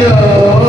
Yo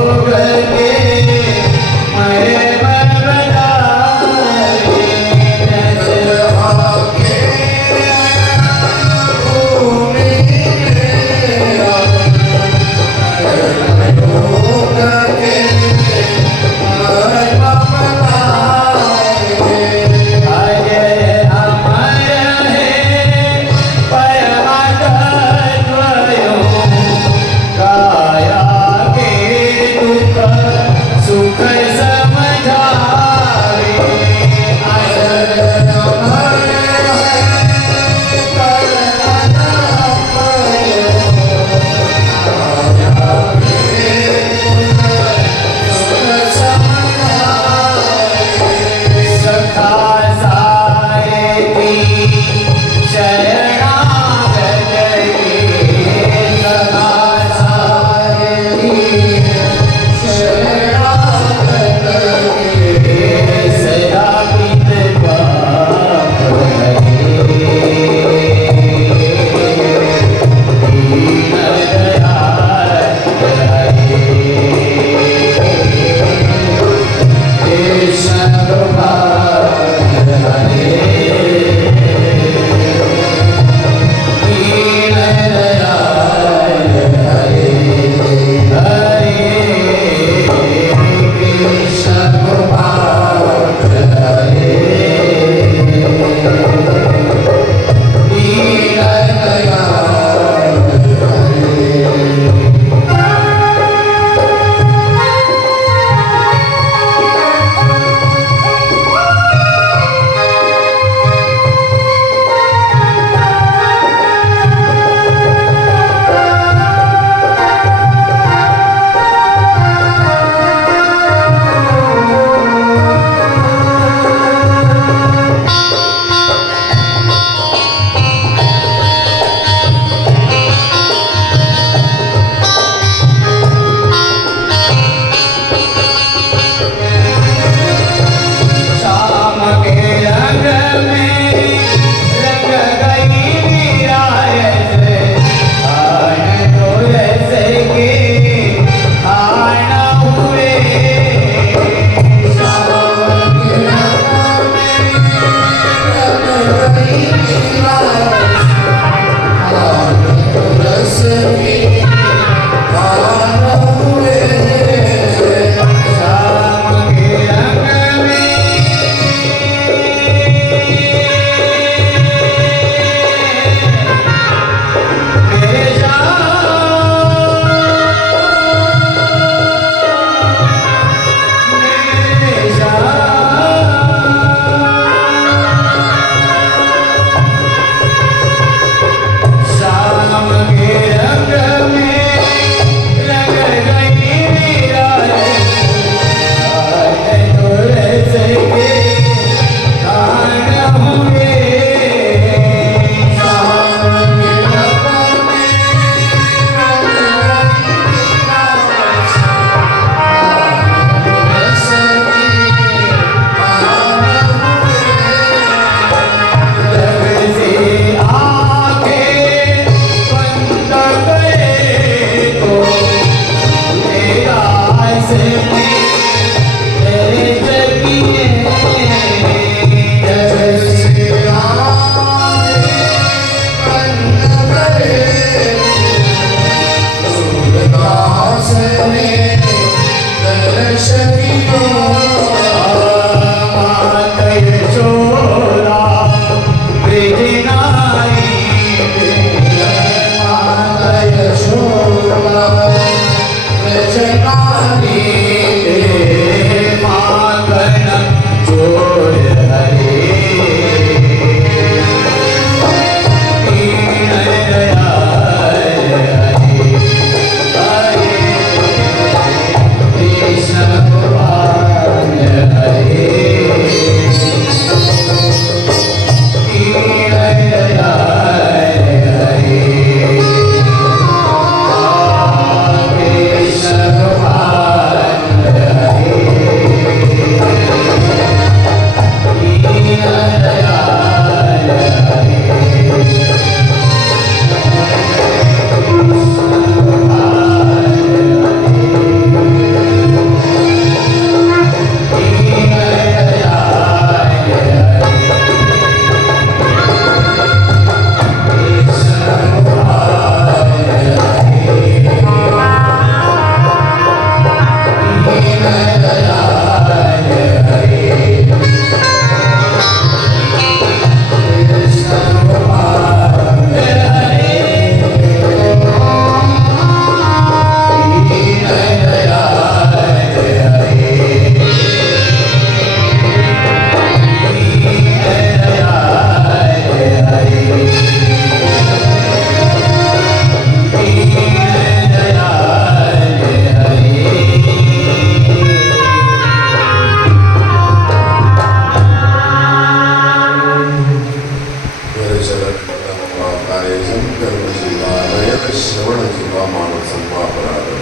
वा मानसं वा अपराधं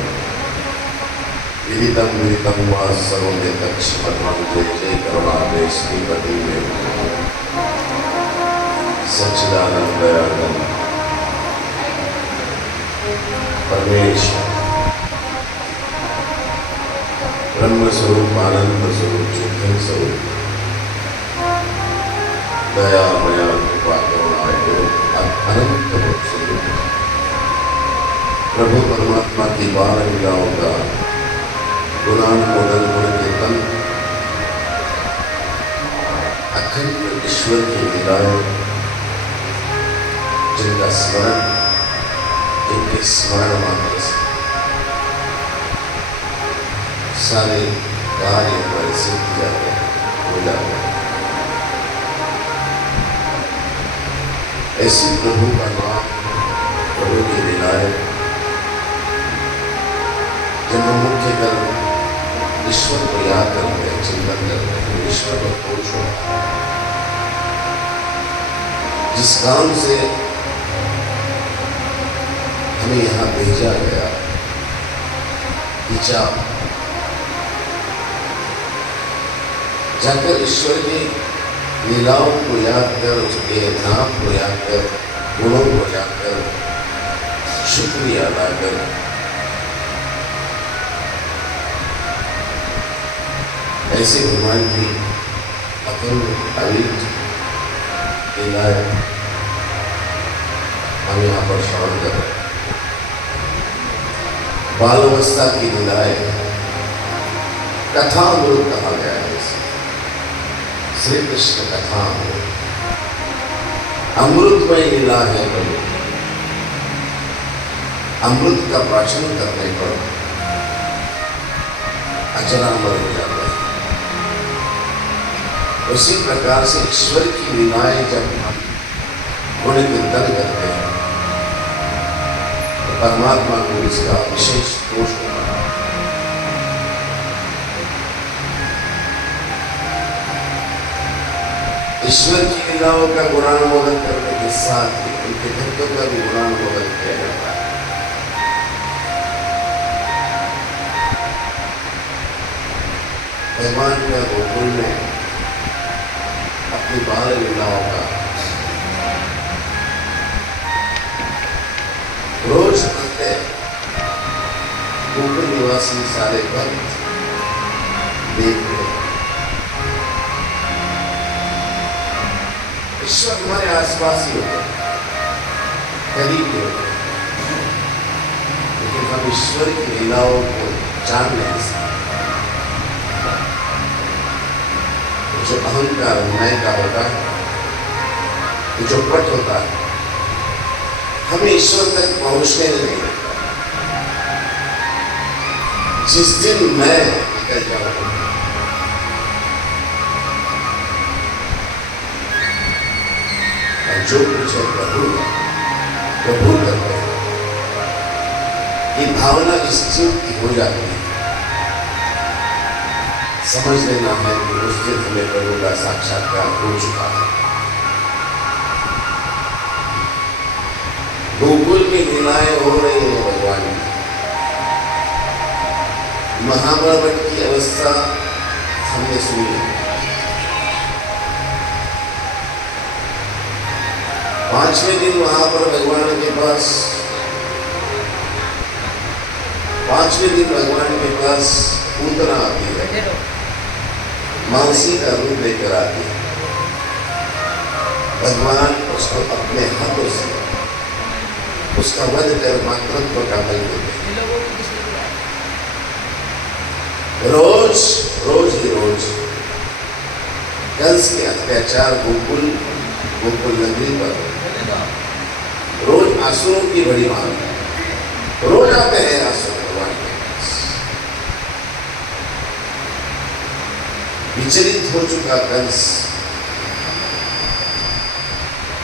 विदितं विदितं वा सर्वं यत्क्षमतां जय जय करुणाब्धे श्रीपति मे सच्चिदानंद दयानंद परमेश्वर ब्रह्म स्वरूप आनंद स्वरूप चेतन स्वरूप दया मया कृपा करुणा अनंत स्वरूप प्रभु परमात्मा की बाल लीलाओं का गुणानुमोदन गुण कीर्तन अखंड ईश्वर की लीलाएं जिनका स्मरण जिनके स्मरण मात्र से सारे कार्य हमारे सिद्ध जाते हैं हो जाते हैं। ऐसी प्रभु का नाम प्रभु की लीलाएं जब हम मुख्य कर्म ईश्वर को याद करते हैं चिंतन करते हैं ईश्वर को खोज होता है। जिस काम से हमें यहाँ भेजा गया हिजाब जाकर ईश्वर की लीलाओं को याद कर उसके नाम को याद कर गुणों को याद कर शुक्रिया अदा कर ऐसे भगवान की अखंड अविरत लीलाएं हम यहाँ पर श्रवण कर रहे हैं। बालावस्था की लीलाएं कथा अमृत कहा गया है। श्री कृष्ण कथा अमृतमय लीला है। अमृत का प्राशन करने पर अजरामर हो जाता है। उसी प्रकार से ईश्वर की लीलाएं जब हम गुण कीर्तन करते हैं तो परमात्मा को इसका विशेष दोष होता है। ईश्वर की लीलाओं का गुणानुमोदन करने के साथ ही उनके भक्तों का भी गुणानुमोदन किया जाता है। भगवान का गोकुल में अपनी बाल लीलाओं का रोज करते गोकुल निवासी सारे भक्त देख रहे। ईश्वर हमारे आसपास ही होते हैं, करीब ही होते हैं, लेकिन हम ईश्वर की लीलाओं को जान नहीं सकते। जो अहंकार मैं का होता है, जो पट होता है, हमें ईश्वर तक पहुंचने नहीं देता। जिस दिन मैं निकल जाऊंगा जो कुछ है प्रभु प्रभु करते हैं, ये भावना इस जीव की हो जाती है। समझ लेना है कि उस दिन हमें प्रभु का साक्षात्कार हो चुका है। गोकुल में लीलाएं हो रही है भगवान की। महाभारत की अवस्था हमने सुनी है। 5वें दिन वहां पर भगवान के पास 5वें दिन भगवान के पास पूतना आती है, मानसी का रूप लेकर आती है। भगवान उसको अपने हाथों से उसका वध कर मातृत्व का बल देते हैं। रोज रोज ही रोज कंस के अत्याचार गोकुल नगरी पर रोज आंसुओं की बड़ी मांग है। रोज आते हैं आंसू भगवान के पास। विचलित हो चुका कंस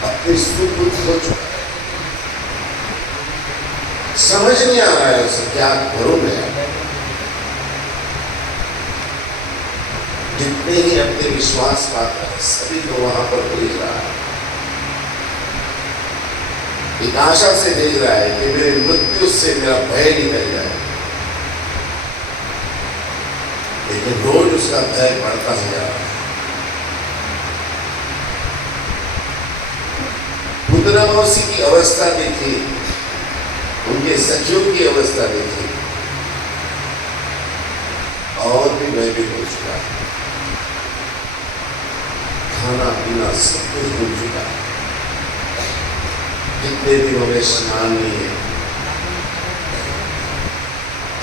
अपने सुबुद्ध हो चुका है। समझ नहीं आ रहा है उसे क्या करूं मैं। जितने ही अपने विश्वास पात्र है सभी को वहां पर भेज रहा है। एक आशा से भेज रहा है कि मेरे मृत्यु से मेरा भय निकल जाए, लेकिन रोज उसका भय बढ़ता ही जा रहा है। पुतना मौसी की अवस्था देखी, उनके सखियों की अवस्था देखी, और भी भयभीत हो चुका है। खाना पीना सब कुछ भूल चुका है। कितने दिनों में स्नान नहीं है।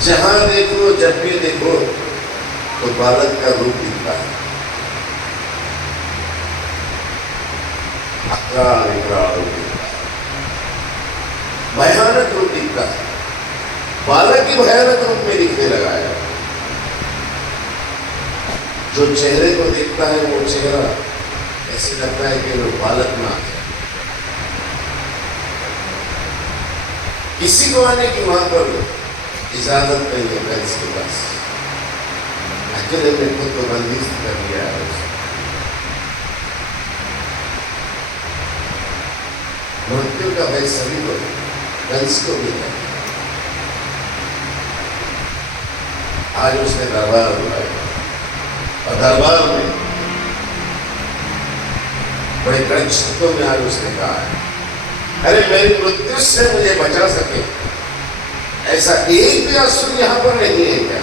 जहां देखो, जब भी देखो तो बालक का रूप दिखता है। अकराल विकराल रूप दिखता है, भयानक रूप दिखता है। बालक ही भयानक रूप में दिखने लगा है। जो चेहरे को देखता है वो चेहरा ऐसे लगता है कि वो बालक ना है। किसी को आने की वहां पर इजाजत नहीं है। मैं इसके पास अकेले में खुद को बंदिश कर लिया है। मृत्यु का भय सभी को, कंस को भी है। आज उसने दरबार बुलाया और दरबार में बड़े कड़क शब्दों में आज उसने कहा है, अरे मेरी मृत्यु से मुझे बचा सके ऐसा एक भी असुर यहां पर नहीं है क्या?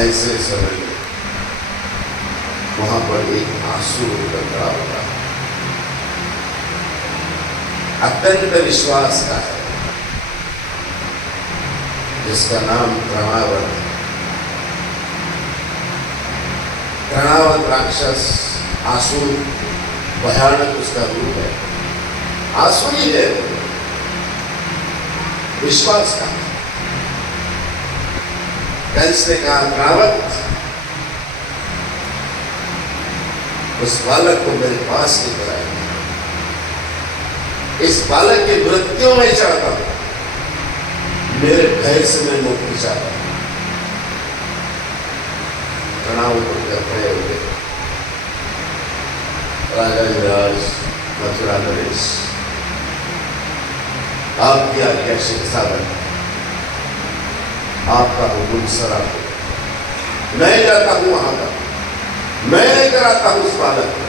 ऐसे समय में वहां पर एक आंसू उतर खड़ा होगा, अत्यंत विश्वास का है, जिसका नाम क्रमावत है। क्रमावत राक्षस, आसुर, भयानक उसका रूप है। आसुर ही है, विश्वास का। कंस ने कहा, क्रमावत उस बालक को मेरे पास लेकर आए। इस बालक की मृत्यु में चाहता हूं, मेरे भय से मैं मुक्ति चाहता हूं। क्रमावत खड़े हो गए। राजा युवराज, मथुरा नरेश, आपकी आज्ञा शिक्षा बन, आपका हुकुम सरा हो। मैं जाता हूं वहां का, मैं लेकर आता हूं उस बालक को।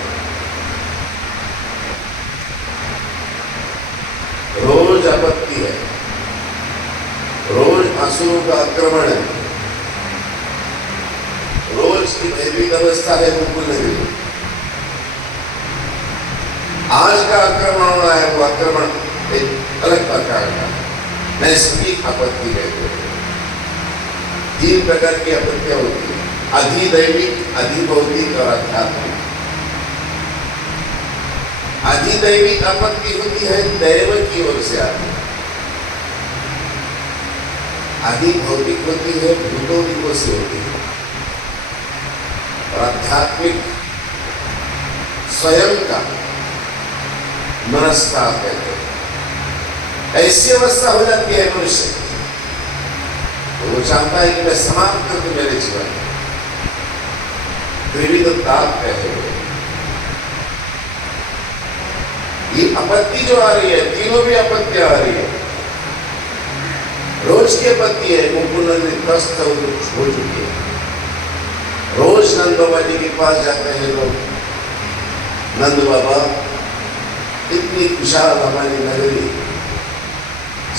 रोज आपत्ति है, रोज असुरों का आक्रमण है, रोज की भयभीत अवस्था है गोकुल नगरी। आज का आक्रमण हो रहा है, वो आक्रमण एक अलग प्रकार का। नैसर्गिक आपत्ति कहते हैं। 3 प्रकार की आपत्तियां होती है, अधिदैविक, अधिभौतिक और आध्यात्मिक। अधिदैविक आपत्ति होती है, दैव की ओर से आती है। अधिभौतिक होती है, भूतों की ओर से होती है। और आध्यात्मिक स्वयं का मनस्ताप कहते हैं। ऐसी अवस्था हो जाती है मनुष्य, तो वो चाहता है कि मैं समाप्त कर दूं मेरे जीवन में। त्रिविध ताप कहते हैं। ये आपत्ति जो आ रही है, तीनों भी आपत्तियां आ रही है। रोज की आपत्ति है, गोकुल नगरी त्रस्त हो चुकी है। रोज नंद बाबा जी के पास जाते हैं लोग। नंद बाबा, इतनी विशाल हमारी नगरी,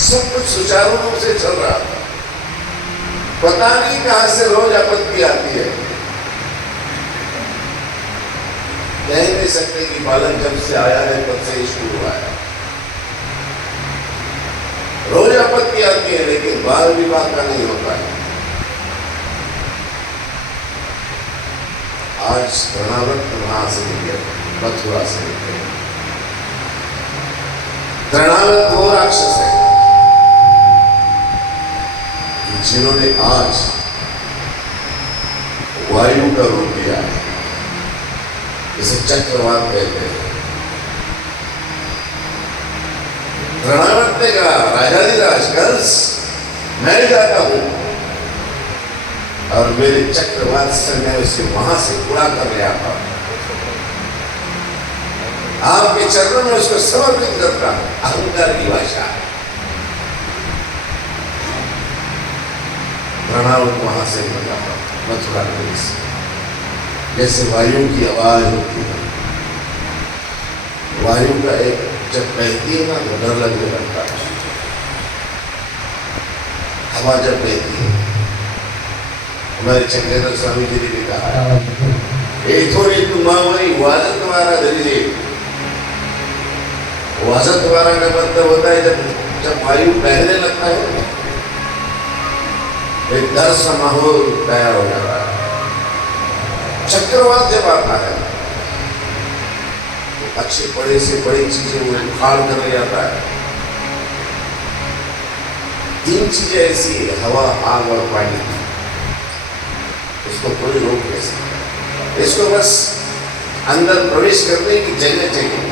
सब कुछ सुचारू रूप से चल रहा था, पता नहीं कहां से रोज आपत्ति आती है। कह नहीं सकते कि बालक जब से आया है तब से ही शुरू हुआ है। रोज आपत्ति आती है, लेकिन बाल विवाह का नहीं होता है। आज क्रमावत वहां से निकले, मथुरा से निकले। क्रमावत वो राक्षस है जिन्होंने आज वायु का रूप लिया है, इसे चक्रवात कहते हैं। क्रमावत ने कहा, राजाधिराज कंस, मैं जाता हूं और मेरे चक्रवात से मैं उसे वहां से उड़ा कर ले आता हूं। आपके चरणों में उसको समर्पित करता अहंकार की भाषा है। प्रणावत वहां से लगा मथुरा नगरी से, जैसे वायु की आवाज होती है। वायु का एक जब बहती है ना तो डर लगने लगता है। हवा जब बहती है, हमारे चक्रेश्वर स्वामी जी ने कहा है, थोड़ी तुम्हारी वाजत तुम्हारा धीरे वाजत तुम्हारा का मतलब होता है जब वायु बहने लगता है एक डर सा माहौल तैयार हो जाता है। चक्रवात जब आता है तो अच्छे बड़े से बड़ी चीजें वो उखाड़ कर ले जाता है। तीन चीजें ऐसी है, हवा, आग और पानी, इसको कोई रोक नहीं सकता। इसको बस अंदर प्रवेश करने की जगह चाहिए,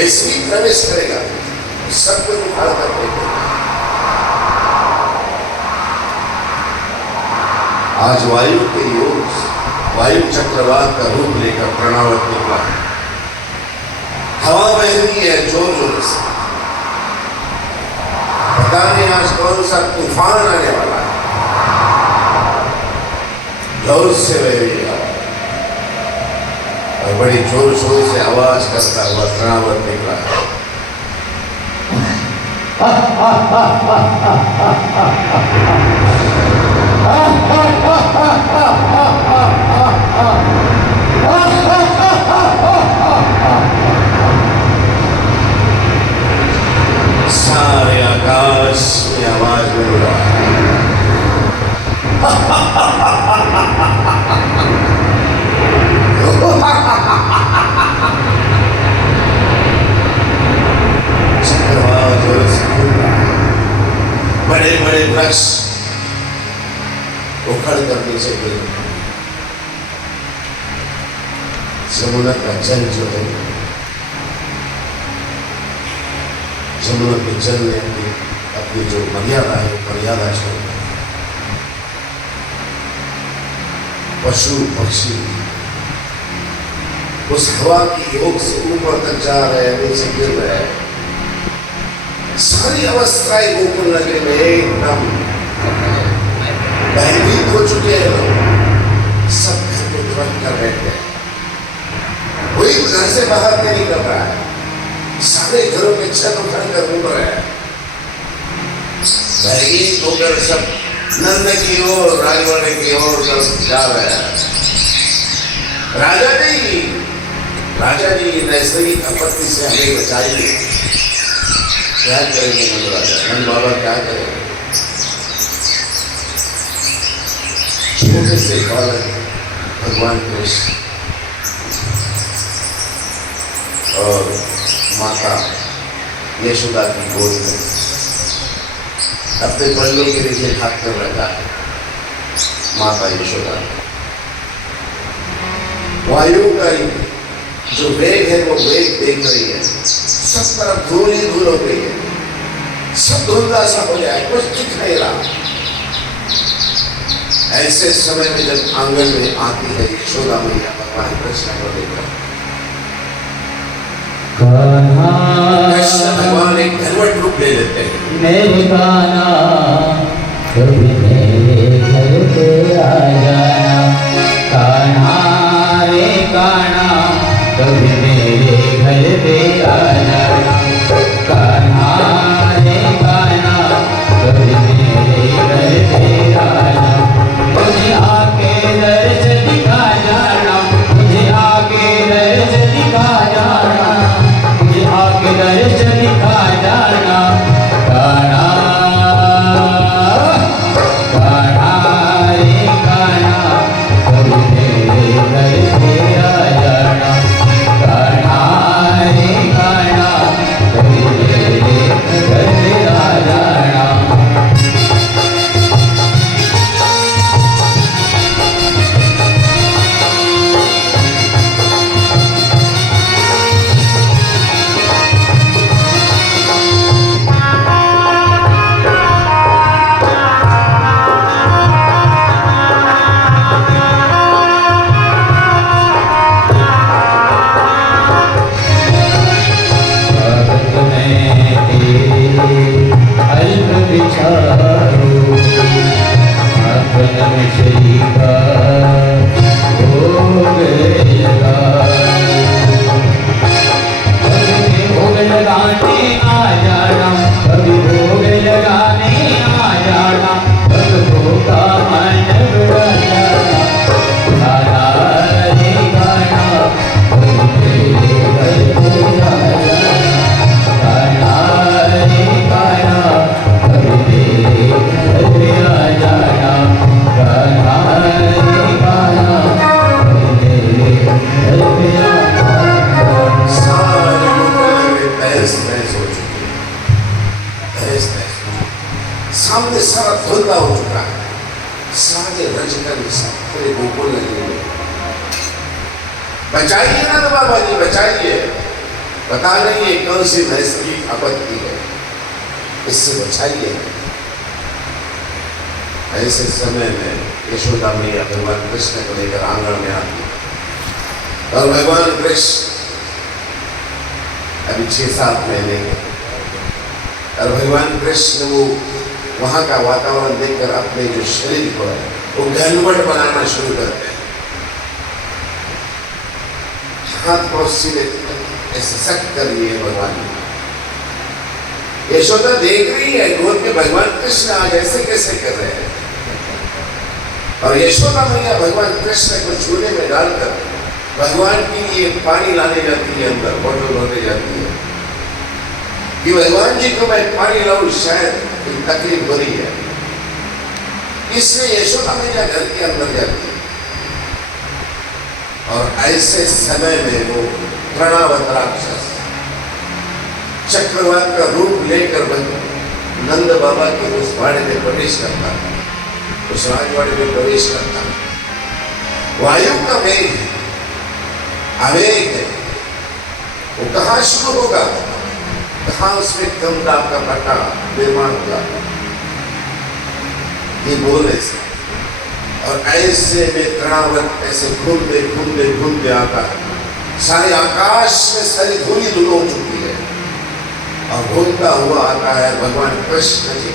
ऐसे ही प्रवेश करेगा सब कुछ उखाड़ कर देगा। आज वायु के योग, वायु चक्रवात का रूप लेकर प्रणावत निकला है। हवा बह रही है जोर जोर से, पता नहीं आज कौन सा तूफान आने वाला है। जोर से बह रही है और बड़ी जोर शोर से आवाज करता हुआ प्रणावत निकला है। सारे आकाश में आवाज मिल रहा है। चक्रवात जोर से घूम रहा है। बड़े बड़े वृक्ष उखड़ कर नीचे गिर रहे हैं। समुद्र का जल जो है, समुद्र के जल ने अपनी जो मर्यादा है मर्यादा छोड़ दी। पशु पक्षी उस हवा की योग से ऊपर तक जा रहे हैं, नीचे गिर रहे हैं। सारी अवस्थाएं गोकुल नगरी में एकदम भयभीत हो चुके हैं लोग। सब घर को तुरंत कर बैठे हैं, कोई घर से बाहर नहीं निकल रहा है। सारे घरों के छत उखड़ कर घूम रहे हैं। भयभीत होकर सब नंद की ओर, राजवाड़े की ओर जा रहे हैं। राजा जी नैसर्गिक आपत्ति से हमें बचाइए। क्या करेंगे नंद राजा, नंद बाबा क्या करेंगे? छोटे से बालक भगवान कृष्ण और माता यशोदा की गोद में अपने बल्लों के नीचे हाथ कर रखा है। माता यशोदा वायु का जो वेग है वो वेग देख रही है। सब तरफ धूल ही धूल हो गई है, सब धुंधला सा हो जाए, कुछ दिख नहीं रहा। ऐसे समय में जब आंगन में आती है यशोदा मैया भगवान कृष्ण को देखकर, कृष्ण भगवान एक धनवट रूप ले लेते हैं। मेरे कान्हा कभी मेरे घर पे आ जाना, कान्हा रे कान्हा कभी मेरे घर पे आ जाना, कान्हा रे कान्हा कभी मेरे घर पे आ जाना। मुझे आके दर्श दिखा जाना, मुझे आके दर्श दिखा जाना, मुझे आके दर्श दिखा जाना। कान्हा कान्हा रे कान्हा कभी मेरे घर पे आ जाना, कान्हा रे कान्हा कभी मेरे घर पे आ जाना। अल्प विचारो आपन श्री का भोग लगाओ। कभी भोग लगाने आ जाना, कभी भोग लगाने आ जाना, भक्तों का मन बड़ा जाना। गाना रे गाना, कभी तेरे घर पे आ जाना। गाना रे गाना, कभी तेरे घर पे आ जाना। गाना रे गाना, कभी तेरे घर पे आ जाना। सारे गोकुल में तहस नहस हो चुकी है, तहस नहस हो चुकी है। सामने सारा धुंधला हो चुका है, सारे रजकन पूरे गोकुल नगरी में। बचाइए ना बाबा जी, बचाइए, पता नहीं ये कौन सी नैसर्गिक आपत्ति है, इससे बचाइए। ऐसे समय में यशोदा मैया भगवान कृष्ण को लेकर आंगन में आती है और भगवान कृष्ण अभी 6-7 महीने के, और भगवान कृष्ण वो वहां का वातावरण देखकर अपने जो शरीर को है वो घनवट बनाना शुरू करते हैं। हाथ को सीधे ऐसे सख्त कर लिए भगवान ने। यशोदा देख रही है गोद में भगवान कृष्ण आज ऐसे कैसे कर रहे हैं, और यशोदा मैया भगवान कृष्ण को चूल्हे में डालकर भगवान के लिए पानी लाने जाती है, अंदर बोतल भरने जाती है कि भगवान जी को मैं पानी लाऊं, शायद कोई तकलीफ हो रही है। इसलिए यशोदा मैया घर के अंदर जाती है, और ऐसे समय में वो प्रणवत राक्षस चक्रवात का रूप लेकर नंद बाबा के उस बाड़े में प्रवेश करता है, उस राजवाड़े में प्रवेश करता है। वायु का वेग है, आवेग है, वो कहाँ शुरू होगा, कहाँ उसमें कम दाब का पट्टा निर्माण होगा, ये बोलने से। और ऐसे में तृणावत ऐसे घूमते घूमते घूमते आता है, सारे आकाश में सारी धूली धूल हो चुकी है, और घूमता हुआ आता है भगवान कृष्ण जी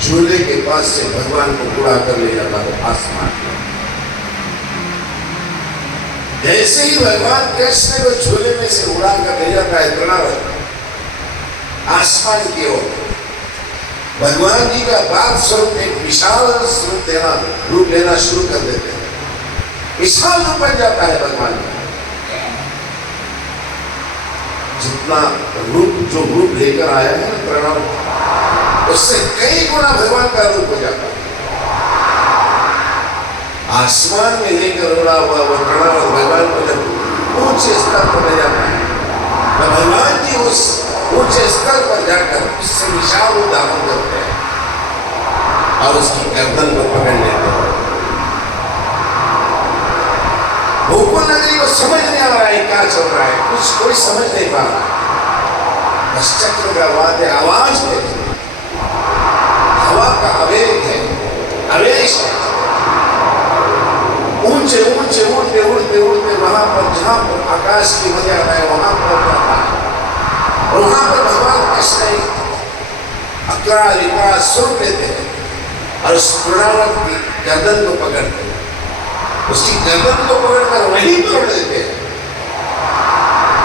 झूले के पास से भगवान को उड़ा कर ले जाता है आसमान में। जैसे ही भगवान कृष्ण को झूले में से उड़ा कर ले जाता है तृणावत आसमान की ओर, भगवान जी का बाल स्वरूप एक विशाल रूप लेना शुरू कर देते हैं। विशाल रूप बन जाता है भगवान का, जितना रूप जो रूप लेकर आया है ना प्रणव, उससे कई गुना भगवान का रूप हो जाता है। आसमान में लेकर उड़ा हुआ वो प्रणव भगवान को जब ऊंचे स्तर पर ले जाता है, तो भगवान जी उस ऊंचे स्तर पर जाकर उससे विशाल रूप धारण करते हैं और उसकी गर्दन को पकड़ लेते हैं। गोकुल नगरी को समझ नहीं आ रहा है क्या चल रहा है, कुछ कोई समझ नहीं पा रहा है। बस चक्र का वाद्य आवाज है, हवा का आवेग है, आवेश है। ऊंचे ऊंचे उड़ते उड़ते उड़ते वहां पर जहां पर आकाश की मर्यादा है वहां पर जाता है, और वहां पर भगवान कृष्ण अकड़ा विकड़ा सुन लेते हैं और उस प्रणवत की गर्दन को पकड़ते हैं, उसकी गर्दन को पकड़कर वहीं पर उड़ देते हैं।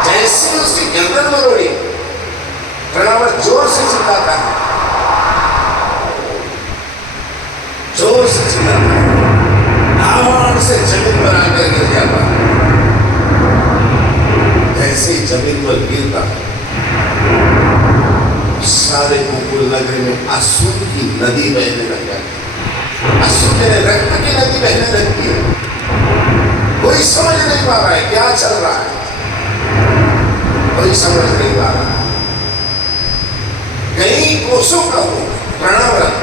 जैसे उसकी गर्दन में उड़ी, प्रणवत जोर से चिल्लाता है, जोर से चिल्लाता है, धाड़ से जमीन पर आकर गिर जाता है। जैसे ही जमीन पर गिरता है, सारे गोकुल नगरी में आंसू की नदी बहने लग जाती है, आंसू के रक्त की नदी बहने लगती है। कोई समझ नहीं पा रहा है क्या चल रहा है, कोई समझ नहीं पा रहा है। कई कोसों का हो प्रणवत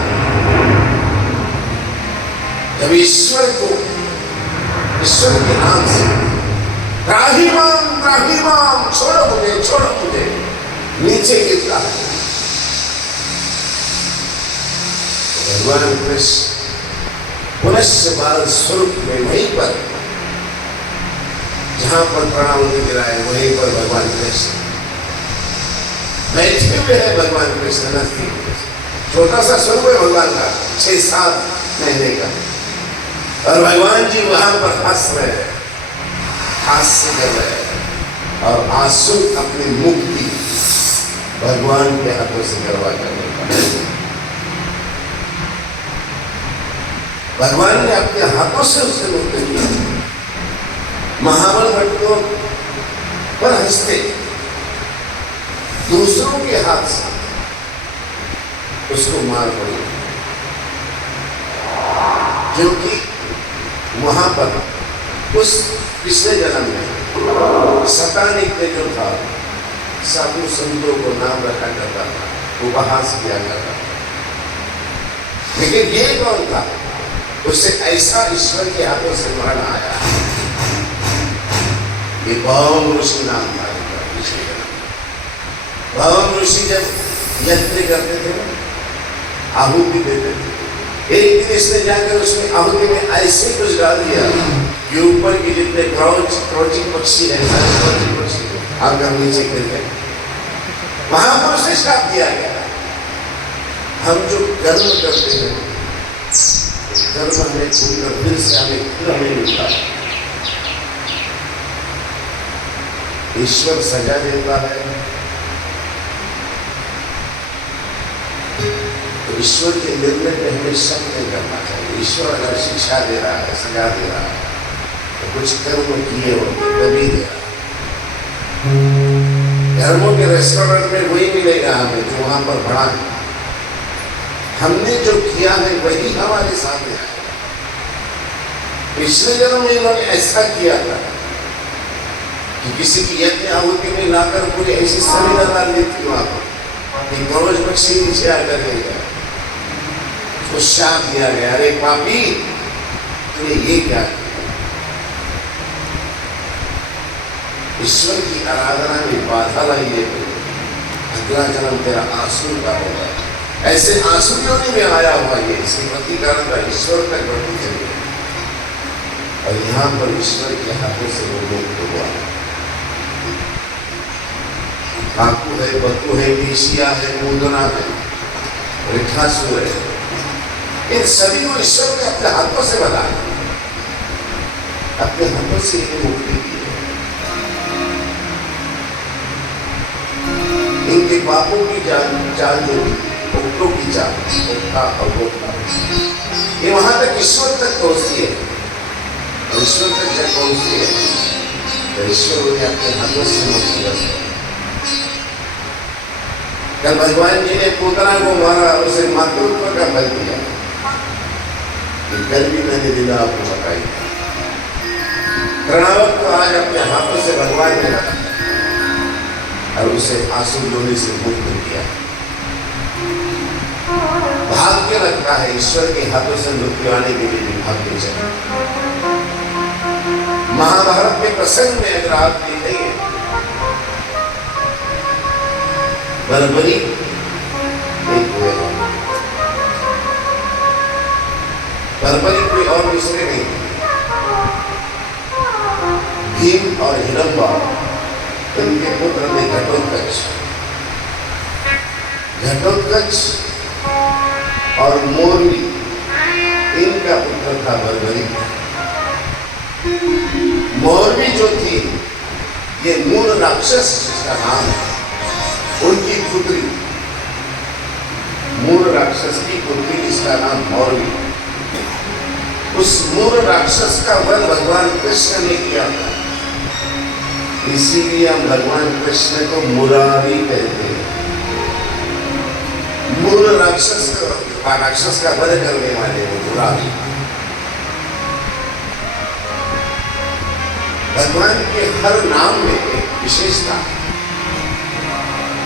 जब ईश्वर को, ईश्वर के नाम से त्राहिमाम छोड़ो मुझे नीचे गिरता है, भगवान कृष्ण पुनश्च बाल स्वरूप में वहीं पर जहां पर प्रणव गिरा है वहीं पर भगवान कृष्ण बैठे हुए हैं भगवान कृष्ण नजदीक। छोटा सा स्वरूप है भगवान का, 6-7 महीने का, और भगवान जी वहां पर हंस रहे हैं, हास्य कर रहे हैं, और आंसू अपनी मुक्ति भगवान के हाथों से करवा कर भगवान ने अपने हाथों से उसे मुक्त किया। महाबल भट्टों पर हंसते, दूसरों के हाथ से उसको मार पड़ी, क्योंकि वहां पर उस पिछले जन्म में सतानिक में जो था, साधु संतों को नाम रखा करता था, उपहास किया करता था। लेकिन ये कौन था? उससे ऐसा ईश्वर के हाथों से मरण आया। ये भौम ऋषि नाम था पिछले जन्म। भौम ऋषि जब यज्ञ करते थे, आहुति देते थे, एक दिन इसने जाकर उसमें आहुति में ऐसे कुछ डाल दिया कि ऊपर के जितने क्रोचिंग पक्षी है, सारे क्रोचिंग पक्षी आकर नीचे गिर गए। वहां पर उसे श्राप दिया गया। हम जो कर्म करते हैं, कर्म हमें छूकर फिर से हमें मिलता है। ईश्वर सजा देता है तो ईश्वर के निर्णय पे हमें शक नहीं करना चाहिए। ईश्वर अगर शिक्षा दे रहा है, सजा दे रहा है, तो कुछ कर्म किए हो तभी दे रहा है। धर्मों के रेस्टोरेंट में वही मिलेगा हमें जो वहां पर बड़ा है। हमने जो किया है वही हमारे सामने आएगा। पिछले जन्म में इन्होंने ऐसा किया था कि किसी की यज्ञ आहुति में लाकर पूरी ऐसी समिधा डाल दी थी वहां पर कि गौरज पक्षी नीचे आकर ले गया। उसको शाप दिया गया, अरे पापी तूने ये क्या किया? ईश्वर की आराधना में बाधा लाई है, अगला जन्म तेरा आंसू का होगा। ऐसे आंसू योनि में आया हुआ ये इसके प्रतिकार का ईश्वर तक बढ़ती चली, और यहाँ पर ईश्वर के हाथों से वो मुक्त हुआ। काकू है, बतू है, केशिया है, मूदना है, रिठासुर है, इन सभी को ईश्वर ने अपने हाथों से बनाया, अपने हाथों से इन्हें मुक्ति की। इनके पापों की चाल जो थी, भक्तों की चाल, भक्ता और भोक्ता, ये वहां तक ईश्वर तक पहुंचती है। और ईश्वर तक जब पहुंचती है तो ईश्वर उन्हें अपने हाथों से मुक्त किया। कल भगवान जी ने पूतना को मारा, उसे मातृत्व का फल दिया। कल भी मैंने लीला आपको बताई। कर्णावत को आज अपने हाथों से भगवान ने रखा और उसे आंसू योनि से मुक्त किया। भाग्य लगता है ईश्वर के हाथों से मृत्यु आने के लिए भी भाग्य चाहिए। महाभारत के प्रसंग में अगर आप देखेंगे, बर्बरी एक हुए, बर्बरी कोई और दूसरे नहीं, भीम और हिडम्बा, उनके पुत्र में घटोत्कच। घटोत्कच और मोरली, इनका पुत्र था बर्बरी। मोरली जो थी, ये मूल राक्षस जिसका नाम है, उनकी पुत्री, मूल राक्षस की पुत्री जिसका नाम मोरली, उस मूल राक्षस का वध भगवान कृष्ण ने किया था। इसीलिए हम भगवान कृष्ण को मुरारी कहते हैं। मूल राक्षस का वध करने वाले वो मुरारी। भगवान के हर नाम में एक विशेषता,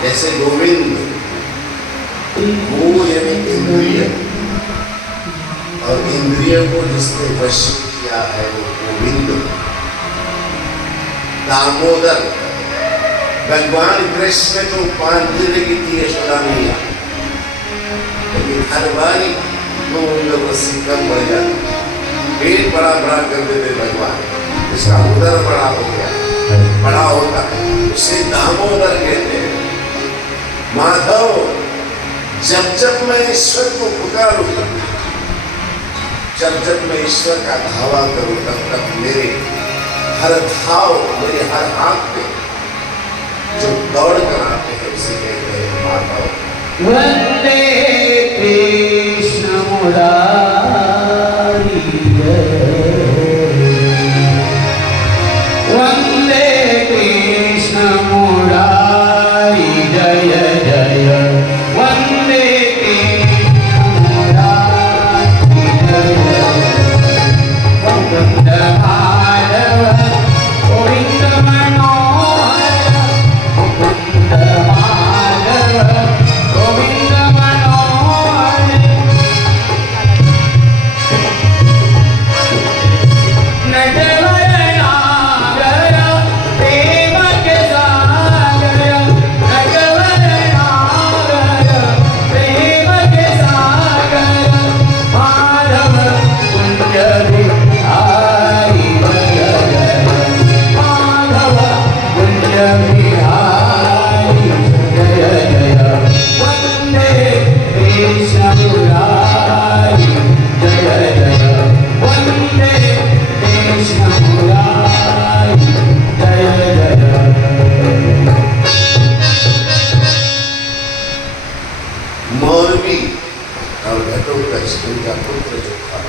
जैसे गोविंद, गो यानी इंद्रिय, और इंद्रियों को जिसने वश किया है वो गोविंद। दामोदर, भगवान कृष्ण को 5 दिन की थी यशोदा मैया, लेकिन हर बारी तो रस्सी कम बढ़ जाती, पेट बड़ा बड़ा कर देते भगवान, इसका उदर बड़ा हो गया, बड़ा होता है, उसे दामोदर कहते हैं। माधव, जब जब मैं ईश्वर को पुकारूं, जब जब मैं ईश्वर का धावा करूं, तब तक मेरे हर धाव, मेरे हर आंख पे जो दौड़ कर आते हैं उसे कहते हैं माधव। वंदे कृष्ण मुरारी वंदे कृष्ण मुरारी जय जय वंदे कृष्ण मुरारी जय मुकुंद माधव गोविंद मनोहर मुकुंद माधव गोविंद मनोहर नटवर नागर प्रेम के सागर नटवर नागर प्रेम के सागर माधव कुंज बिहारी जय जय माधव कुंज बिहारी जय जय वंदे कृष्ण मुरारी जय जय वंदे कृष्ण मुरारी जय जय मौरवी और घटोत्कच उनका पुत्र जो था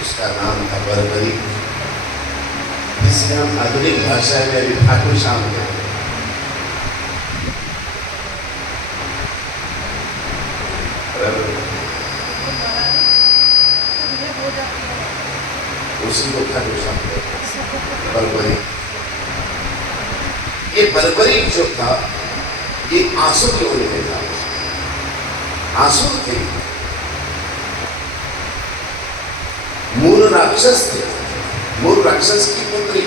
उसका नाम था बर्बरी, जिसे हम आधुनिक भाषा में अभी ठाकुर श्याम कहते हैं। उसी को ठाकुर श्याम कहते हैं, बर्बरी। ये बर्बरी जो था ये आंसू की ओर था, आंसू थे, मूल राक्षस थे, मूल राक्षस की पुत्री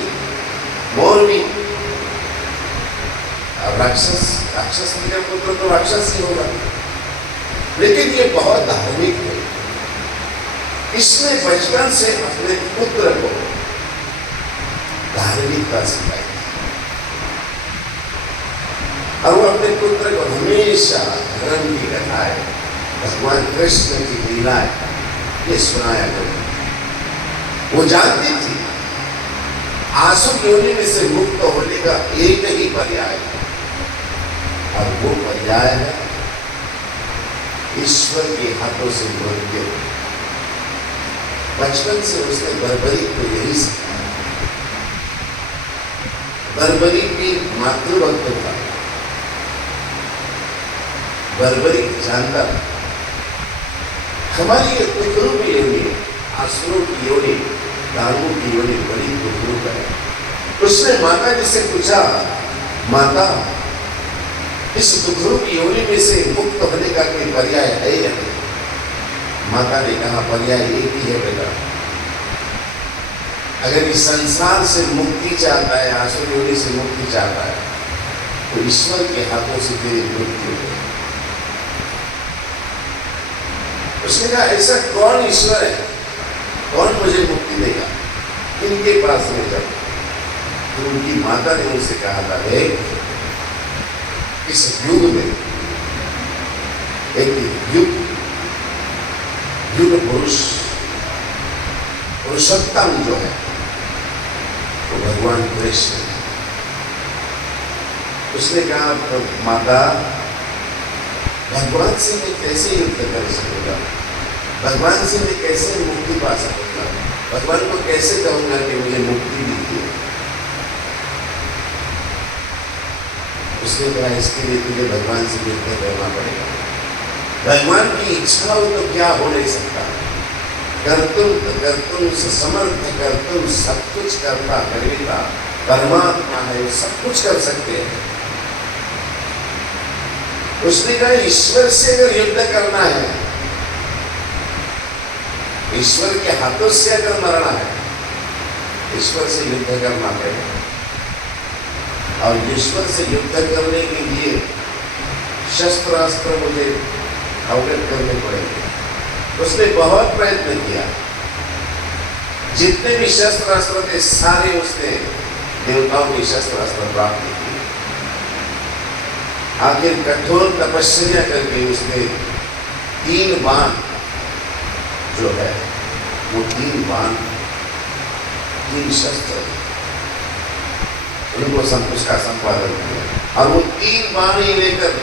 मौरवी। अब राक्षस का पुत्र तो राक्षस ही होगा, लेकिन ये बहुत धार्मिक थे। इसने बचपन से अपने पुत्र को धार्मिकता सिखाई और वो अपने पुत्र को हमेशा धर्म की कथाएं, भगवान कृष्ण की लीलाएं ये सुनाया करती। वो जानती थी आंसू योनि में से मुक्त होने का एक ही पर्याय है, और वो पर्याय है ईश्वर के हाथों से मृत्यु। बचपन से उसने बर्बरी को यही सिखाया। बर्बरी भी मातृभक्त था, बर्बरी जानता था हमारी ये दुखरू की योनि, आसुरों की योनि, दानवों की योनि बड़ी दुखरू है। उसने माता जी से पूछा, माता इस दुखरू की योनि में से मुक्त होने का कोई पर्याय है या नहीं? माता ने कहा पर्याय एक ही है बेटा, अगर इस संसार से मुक्ति चाहता है, आसुर योनि से मुक्ति चाहता है, तो ईश्वर के हाथों से तेरी मृत्यु है। उसने कहा ऐसा कौन ईश्वर है, कौन मुझे मुक्ति देगा, इनके पास में जाओ। तो उनकी माता ने उनसे कहा था, इस युग में एक युग पुरुष पुरुषोत्तम जो है वो भगवान कृष्ण। उसने कहा माता भगवान से मैं कैसे युद्ध कर सकूंगा, भगवान से मैं कैसे मुक्ति पा सकूंगा, भगवान को कैसे कहूंगा कि मुझे मुक्ति दीजिए। उसने कहा इसके लिए तुझे भगवान से युद्ध करना पड़ेगा। भगवान की इच्छा हो तो क्या हो नहीं सकता, कर्तुम समर्थ कर्तुम सब कुछ करता कर्ता परमात्मा है, वो सब कुछ कर सकते हैं। उसने कहा ईश्वर से अगर युद्ध करना है, ईश्वर के हाथों से अगर मरना है, ईश्वर से युद्ध करना पड़ेगा। और ईश्वर से युद्ध करने के लिए शस्त्र अस्त्र मुझे अवगत करने पड़ेंगे। उसने बहुत प्रयत्न किया, जितने भी शस्त्र अस्त्र थे सारे उसने देवताओं के शस्त्र अस्त्र प्राप्त किए। आखिर कठोर तपस्या करके उसने 3 बाण जो है वो 3 बाण 3 शस्त्र उनको उसका संपादन किया और वो 3 बाण ही लेकर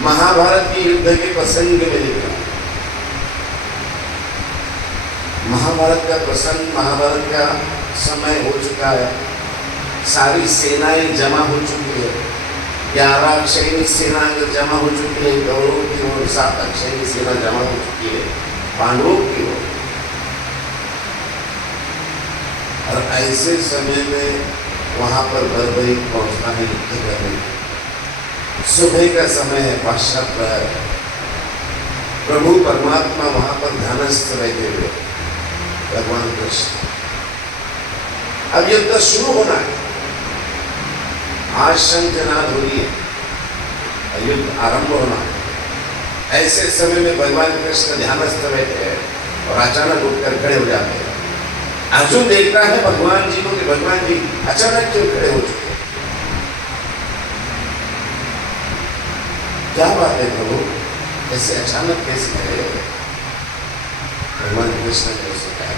महाभारत के युद्ध के प्रसंग में निकला। महाभारत का प्रसंग, महाभारत का समय हो चुका है, सारी सेनाएं जमा हो चुकी है, 11 अक्षयणी सेना अगर जमा हो चुकी है कौरवों की ओर, 7 अक्षयणी सेना जमा हो चुकी है पांडवों की ओर। और ऐसे समय में वहां पर बर्बरी पहुंचना है युद्ध करने। सुबह का समय है, पाश्चात प्रहर, प्रभु परमात्मा वहां पर ध्यानस्थ बैठे हुए, भगवान कृष्ण। अब युद्ध शुरू होना है, आज शंखनाद हो रही है, युद्ध आरंभ होना है। ऐसे समय में भगवान कृष्ण ध्यानस्थ बैठे हैं और अचानक उठकर खड़े हो जाते हैं। अर्जुन देखता है भगवान जी को कि भगवान जी अचानक क्यों खड़े हो चुके, क्या बात है प्रभु, ऐसे अचानक कैसे खड़े हो गए? भगवान कृष्ण ने उसे कहा,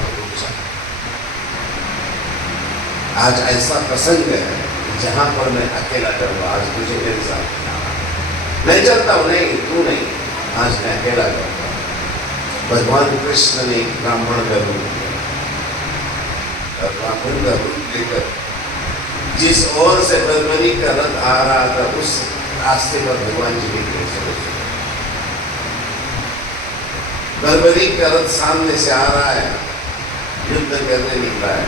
आज ऐसा प्रसंग है जहां पर मैं अकेला करूंगा, आज तुझे मेरे साथ नहीं चलता हूं, नहीं तू नहीं, आज मैं अकेला करूंगा। भगवान कृष्ण ने ब्राह्मण का रूप लिया और ब्राह्मण का रूप लेकर जिस ओर से बर्बरी का रथ आ रहा था उस रास्ते पर भगवान जी निकले। बर्बरी का रथ सामने से आ रहा है, युद्ध करने निकला है।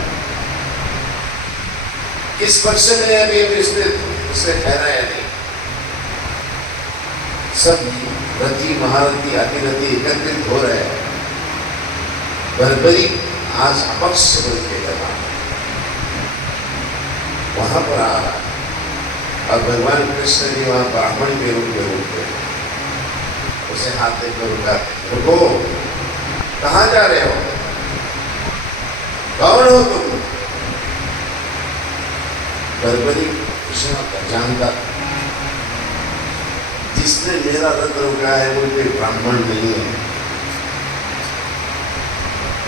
किस पक्ष में अभी उसने ठहराया नहीं। सब रथी महारथी अतिरथी एकत्रित हो रहे हैं। बर्बरी आज अपक्ष बन के चला वहां पर आ रहा है और भगवान कृष्ण जी वहां ब्राह्मण के रूप में उठते उसे हाथ देकर रुकाते, रुको, कहां जा रहे हो, कौन हो तुम? बर्बरी कृष्ण जानता, जिसने मेरा रथ रोका है वो कोई ब्राह्मण नहीं है,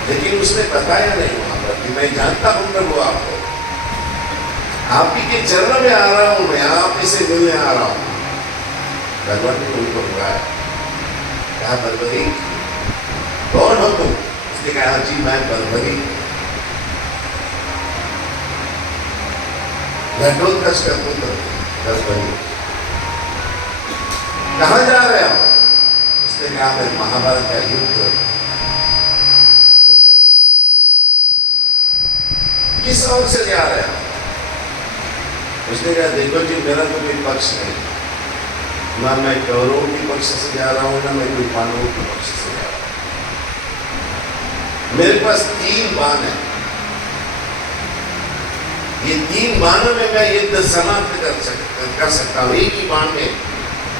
लेकिन उसने बताया नहीं वहां पर कि मैं जानता हूं प्रभु आपको, आप ही के चरण में आ रहा हूं, मैं आप ही से मिलने आ रहा हूं। भगवान ने उनको बुलाया, कहा बर्बरी कौन हो तुम? उसने कहा जी मैं बर्बरी, घटोत्कच का पुत्र बर्बरी। कहां जा रहे हो? उसने कहा मैं महाभारत का युद्ध जो है वो युद्ध में जा रहा हूं। किस ओर से जा रहे हो? उसने कहा देखो जी मेरा तो कोई पक्ष नहीं, ना मैं कौरवों के पक्ष से जा रहा हूं, ना मैं कोई पांडवों के पक्ष से जा रहा हूं। मेरे पास 3 बाण है, ये 3 बाणों में मैं युद्ध समाप्त कर सकता हूं। एक ही बाण में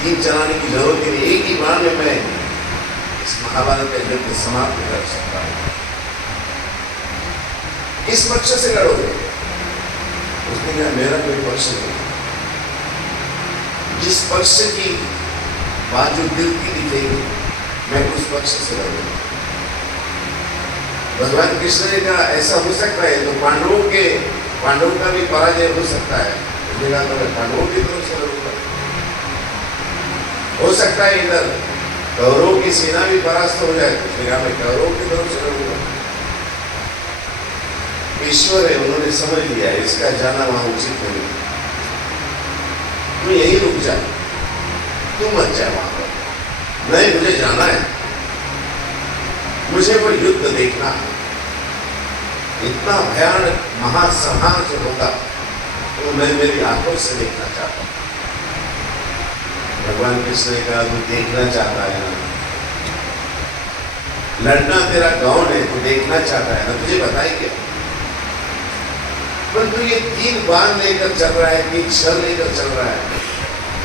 3 चलाने की जरूरत नहीं, एक ही बाण में मैं इस महाभारत का युद्ध समाप्त कर सकता हूं। किस पक्ष से लड़ोगे? उसने कहा मेरा कोई पक्ष नहीं, जिस पक्ष की बाजू गिरती दिखेगी मैं उस पक्ष से लड़ूंगा। भगवान कृष्ण ने कहा ऐसा हो सकता है तो पांडवों का भी पराजय हो सकता है। उसने कहा तो मैं पांडवों की तरफ से लड़ूंगा। हो सकता है इधर कौरवों की सेना भी परास्त हो जाए, उसने कहा मैं कौरवों की तरफ से लड़ूंगा। ईश्वर है, उन्होंने समझ लिया इसका जाना वहां उचित नहीं, तू यही रुक जा, तू मत जा वहां पर, नहीं मुझे जाना है, मुझे वो युद्ध देखना है। इतना भयानक महासंहार जो होगा वो मैं मेरी आंखों से देखना चाहता हूं। भगवान कृष्ण ने कहा तू देखना चाहता है ना, लड़ना तेरा गौन है, तू देखना चाहता है ना, तुझे बताई क्या? परंतु ये 3 बाण लेकर चल रहा है, 3 छल लेकर चल रहा है,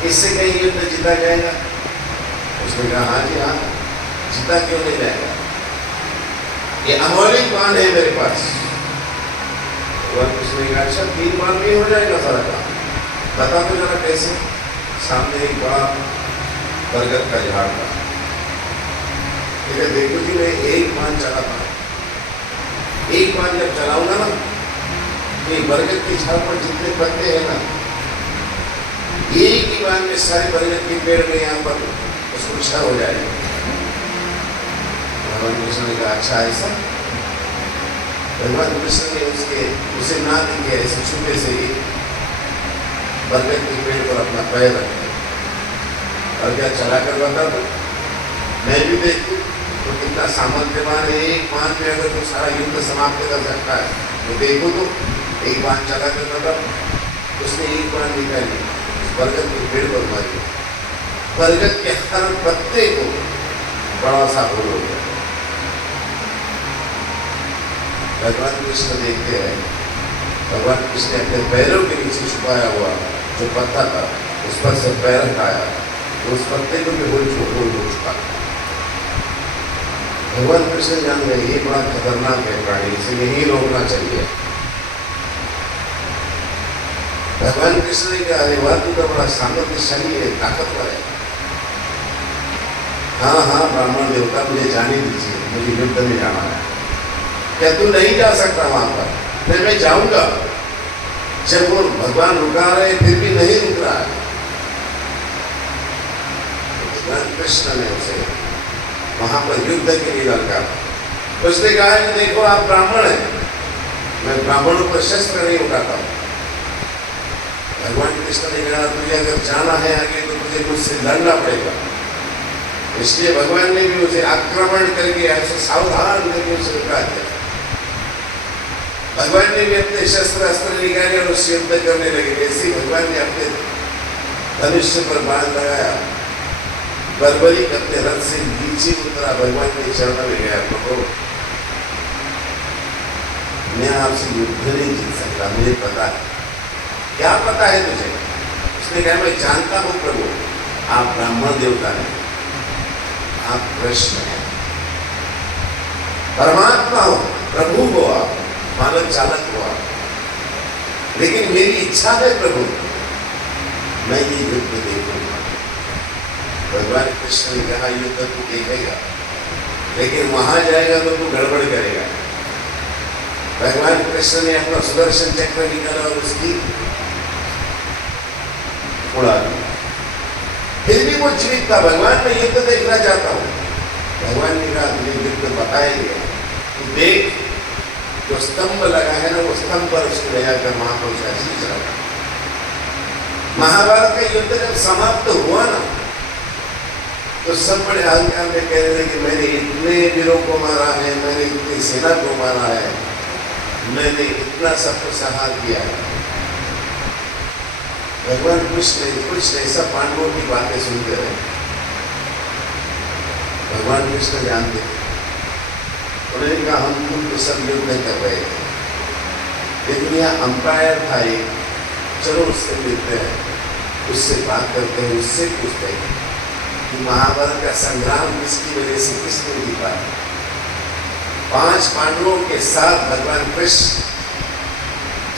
इससे कहीं युद्ध जीता जाएगा? उसने कहा हाँ जी हाँ, जीता क्यों नहीं जाएगा, ये अमौलिक बाण है मेरे पास। उसने कहा अच्छा 3 बाण में हो जाएगा सारा काम, बता तो जरा कैसे? सामने एक बड़ा बरगद का झाड़ था। देखो जी, मैं एक पान चलाता हूँ, एक पान जब चलाऊंगा ना, ये बरगद के झाड़ पर जितने पत्ते हैं ना, एक ही बार में सारे बरगद के पेड़ में यहाँ पर उसको छा हो जाएगा। भगवान कृष्ण ने कहा, अच्छा ऐसा? भगवान कृष्ण ने उसे ना दिखे, ऐसे छुपे से ही बरगद के पेड़ पर अपना पैर रखे और क्या चला कर बता दो, मैं भी देखूं तो कितना सामर्थ्यवान है। एक बाण में अगर तो सारा युद्ध समाप्त कर सकता है, तो देखो तो एक बाण चला कर बता। उसने एक बाण निकाली, उस बरगद के पेड़ पर मारी, बरगद के हर पत्ते को बड़ा सा होल हो गया। भगवान कृष्ण देखते हैं, भगवान कृष्ण अपने पैरों के नीचे छुपाया हुआ जो पत्ता था उस पर से पैर हटाया, तो उस पत्ते को भी होल हो चुका। भगवान कृष्ण जान गए ये बड़ा खतरनाक है प्राणी, इसे नहीं रोकना चाहिए। भगवान कृष्ण ने कहा, अरे वाह, तू तो बड़ा सामर्थ्यशाली है, ताकतवर है। हाँ हाँ ब्राह्मण देवता, मुझे जाने दीजिए, मुझे युद्ध में जाना है। क्या तू नहीं जा सकता वहां पर? मैं जाऊंगा। जब वो भगवान रुका रहे फिर भी नहीं रुक रहा है, भगवान कृष्ण ने उसे वहां पर युद्ध के लिए लड़का। उसने कहा कि देखो आप ब्राह्मण हैं, मैं ब्राह्मणों पर शस्त्र नहीं उठाता हूं। भगवान कृष्ण ने कहा, तुझे अगर जाना है आगे तो तुझे मुझसे लड़ना पड़ेगा। इसलिए भगवान ने भी उसे आक्रमण करके ऐसे सावधान करके उसे रुका दिया। भगवान ने भी अपने शस्त्र अस्त्र निकाले और उससे युद्ध करने लगे। ऐसे भगवान ने अपने धनुष्य पर बाण लगाया, बर्बरीक अपने रथ से नीचे उतरा, भगवान के चरणों में गया, प्रभु मैं आपसे युद्ध नहीं जीत सकता, मुझे पता है। क्या पता है तुझे? उसने कहा, मैं जानता हूं प्रभु, आप ब्राह्मण देवता हैं, आप कृष्ण हैं, परमात्मा हो, प्रभु हो, आप मानव चालक हो आप, लेकिन मेरी इच्छा है प्रभु, मैं ये युद्ध देखूंगा। भगवान कृष्ण ने कहा, युद्ध तू देखेगा, लेकिन वहां जाएगा तो तू गड़बड़ करेगा। भगवान कृष्ण ने अपना सुदर्शन चक्र निकाला और उसकी उड़ा दी। फिर भी वो जीवित था। भगवान, मैं युद्ध देखना चाहता हूं। भगवान ने कहा, तुझे युद्ध बताएंगे, तू देख। जो स्तंभ लगा है ना, वो स्तंभ पर उसको ले जाकर वहां पर उसका शीश रखा। महाभारत का युद्ध जब समाप्त हुआ ना, तो सब बड़े अहंकार में कह रहे थे कि मैंने इतने वीरों को मारा है, मैंने इतनी सेना को मारा है, मैंने इतना सबको सहार किया है। भगवान कुछ नहीं, सब पांडवों की बातें सुनते रहे। भगवान कृष्ण जानते थे। उन्होंने कहा, हम तुम तो सब युद्ध कर रहे थे, लेकिन यहाँ अंपायर था एक, चलो उससे मिलते हैं, उससे बात करते हैं, उससे पूछते हैं कि महाभारत का संग्राम किसकी वजह से, किसने जीता। 5 पांडवों के साथ भगवान कृष्ण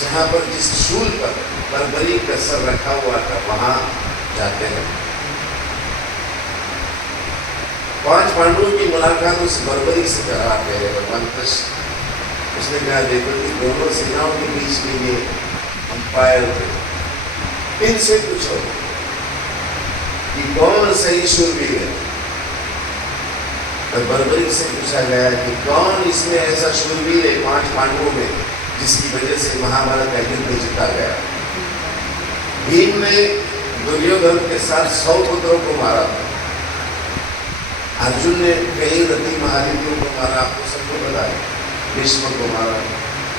जहां पर जिस शूल पर बर्बरी का सर रखा हुआ था वहां जाते हैं। 5 पांडवों की मुलाकात उस बर्बरी से कराते हैं भगवान कृष्ण। उसने कहा, देखो कि दोनों सेनाओं के बीच में ये अंपायर थे, इनसे पूछो कि कौन सही शूरवीर है। तो बर्बरी से पूछा गया कि कौन इसमें ऐसा शूरवीर है 5 पांडवों में जिसकी वजह से महाभारत का युद्ध जीता गया। भीम ने दुर्योधन के साथ 100 पुत्रों को मारा था। अर्जुन ने कई रथी महारथियों को मारा, आपको सबको पता है। भीष्म को मारा,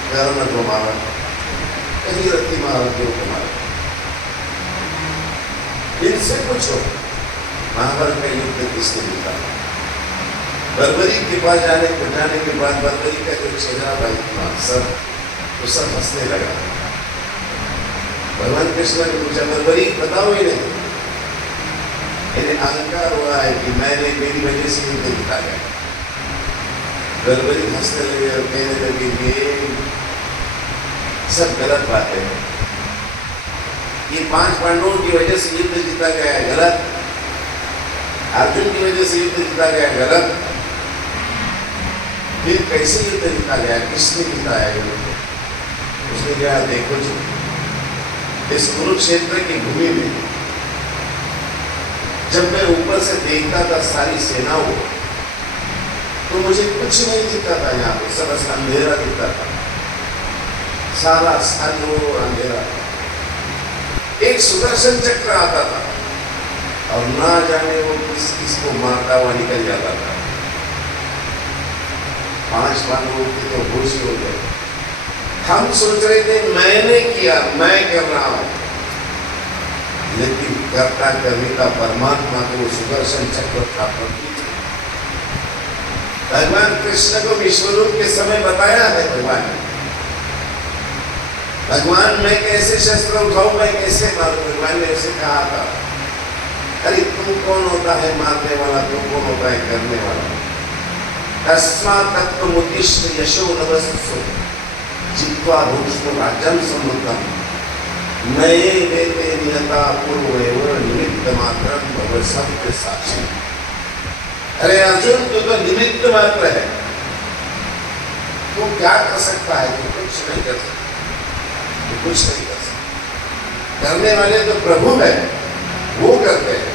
कर्ण को मारा, कई रथी महारथियों को मारा। इनसे पूछो महाभारत का युद्ध किसने जीता। बर्बरी के पास जाने के बाद बर्बरी का जो चेहरा था सब, तो सब हंसने लगा। भगवान कृष्ण ने पूछा, बर्बरी बताओ इन्हें, इन्हें अहंकार हुआ है कि मैंने, मेरी वजह से युद्ध जीता गया। बर्बरी हंसने लगे और कहने लगे, ये सब गलत बातें हैं। ये 5 पांडवों की वजह से युद्ध जीता गया है, गलत। अर्जुन की वजह से युद्ध जीता गया, गलत। फिर कैसे युद्ध जीता गया, किसने जिताया युद्ध? उसने कहा देखो जी, इस कुरुक्षेत्र की भूमि में जब मैं ऊपर से देखता था सारी सेनाओं को, तो मुझे कुछ नहीं दिखता था। यहाँ पे सब अंधेरा दिखता था, सारा स्थान अंधेरा। एक सुदर्शन चक्र आता था और ना जाने वो किस किस को मारता हुआ निकल जाता था। 5 पांडवों की तो होश हो गए। हम सोच रहे थे मैंने किया, मैं कर रहा हूं, लेकिन कर्ता करने का परमात्मा तो वो सुदर्शन चक्र था। भगवान कृष्ण को विश्वरूप के समय बताया है भगवान मैं कैसे शस्त्र उठाऊं, मैं कैसे मारूं। भगवान ने ऐसे कहा था, अरे तू कौन होता है मारने वाला, तू कौन होता है करने वाला। तस्मात् तत्त्वमुत्तिष्ठ यशो नवस्तु जित्वा रूक्ष्म राज्यं समुद्धम नये वेते नियता पूर्वमेव निमित्त मात्रं भव सत्य साक्षी। अरे अर्जुन, तू तो निमित्त मात्र है, तू क्या कर सकता है? तू कुछ नहीं कर सकता, तू कुछ नहीं कर सकता। करने वाले तो प्रभु है, वो करते हैं।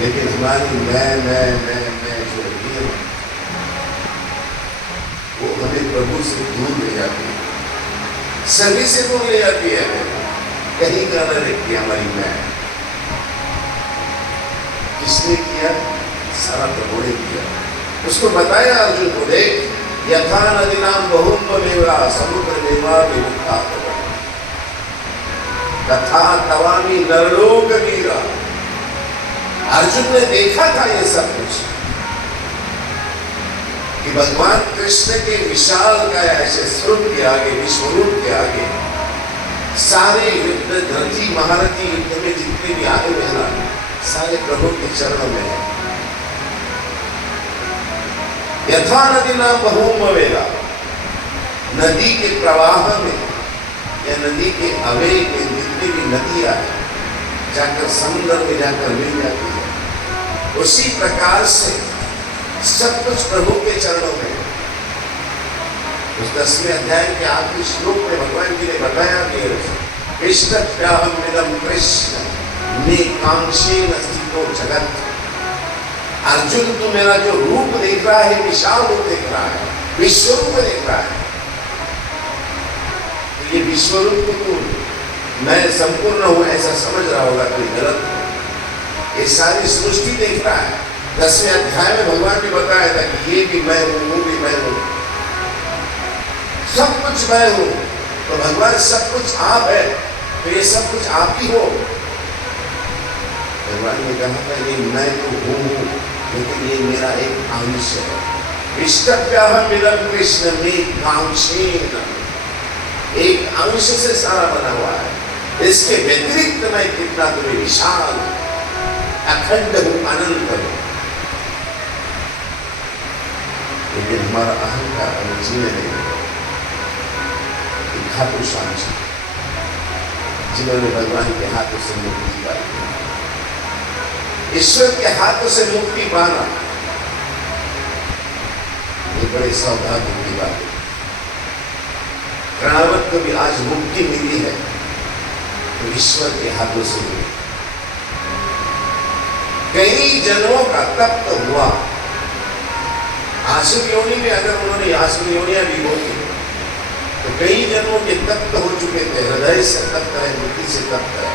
लेकिन हमारी मैं जो है वो हमें प्रभु से दूर ले जाती है, सभी से दूर ले जाती है। कहीं का न रखती हमारी मैं। किसने किया? सारा प्रभु ने किया। उसको बताया अर्जुन को, देख यथा नदीनां बहुत्वमेव समुद्रमेव विमुक्ता तथा तवामि नरलोक वीरा। अर्जुन ने देखा था ये सब कुछ कि भगवान कृष्ण के विशाल का ऐसे स्वरूप के आगे, विश्वरूप के आगे सारे युद्ध, रथी महारथी युद्ध में जितने भी आगे रहना, सारे प्रभु के चरणों में है। यथा नदीनां बहुत्वमेव, नदी के प्रवाह में या नदी के अवेग में जितनी भी नदियां जाकर समुद्र में जाकर मिल जाती है, उसी प्रकार से सब कुछ प्रभु के चरणों में। उस 10वें अध्याय के आखिरी श्लोक में भगवान जी ने बताया कि इष्टभ्याहमिदं कृष्ण नेकांक्षेन स्थितो जगत्। अर्जुन, तू मेरा जो रूप देख रहा है, विशाल रूप देख रहा है, विश्वरूप देख रहा है, तो ये विश्वरूप को तू मैं संपूर्ण हूं ऐसा समझ रहा होगा, कोई गलत हो। ये सारी सृष्टि देख रहा है। 10वें अध्याय में भगवान ने बताया था कि ये भी मैं हूं, वो भी मैं हूं, सब कुछ मैं हूं। तो भगवान सब कुछ आप है, तो ये सब कुछ आप ही हो। भगवान ने कहा था ये मैं तो हूं, लेकिन ये मेरा एक अंश है। इष्टभ्याहमिदं कृष्ण नेकांक्षेन, एक अंश से सारा बना हुआ है। इसके व्यतिरिक्त मैं कितना तुम्हें विशाल, अखंड हूं, अनंत हूं। लेकिन हमारा अहंकार हमें जीने नहीं देता। खाटू श्याम जी जिन्होंने भगवान के हाथों से मुक्ति पाई, ईश्वर के हाथों से मुक्ति पाना, ये बड़े सौभाग्य की बात है। कर्णावत को भी आज मुक्ति मिली है तो ईश्वर के हाथों से मिली। कई जन्मों का तप तो हुआ। आसुर योनि में अगर उन्होंने आसुर योनियां भी होती तो कई जन्मों के तप्त हो चुके थे। हृदय से तप्त है, बुद्धि से तप्त है,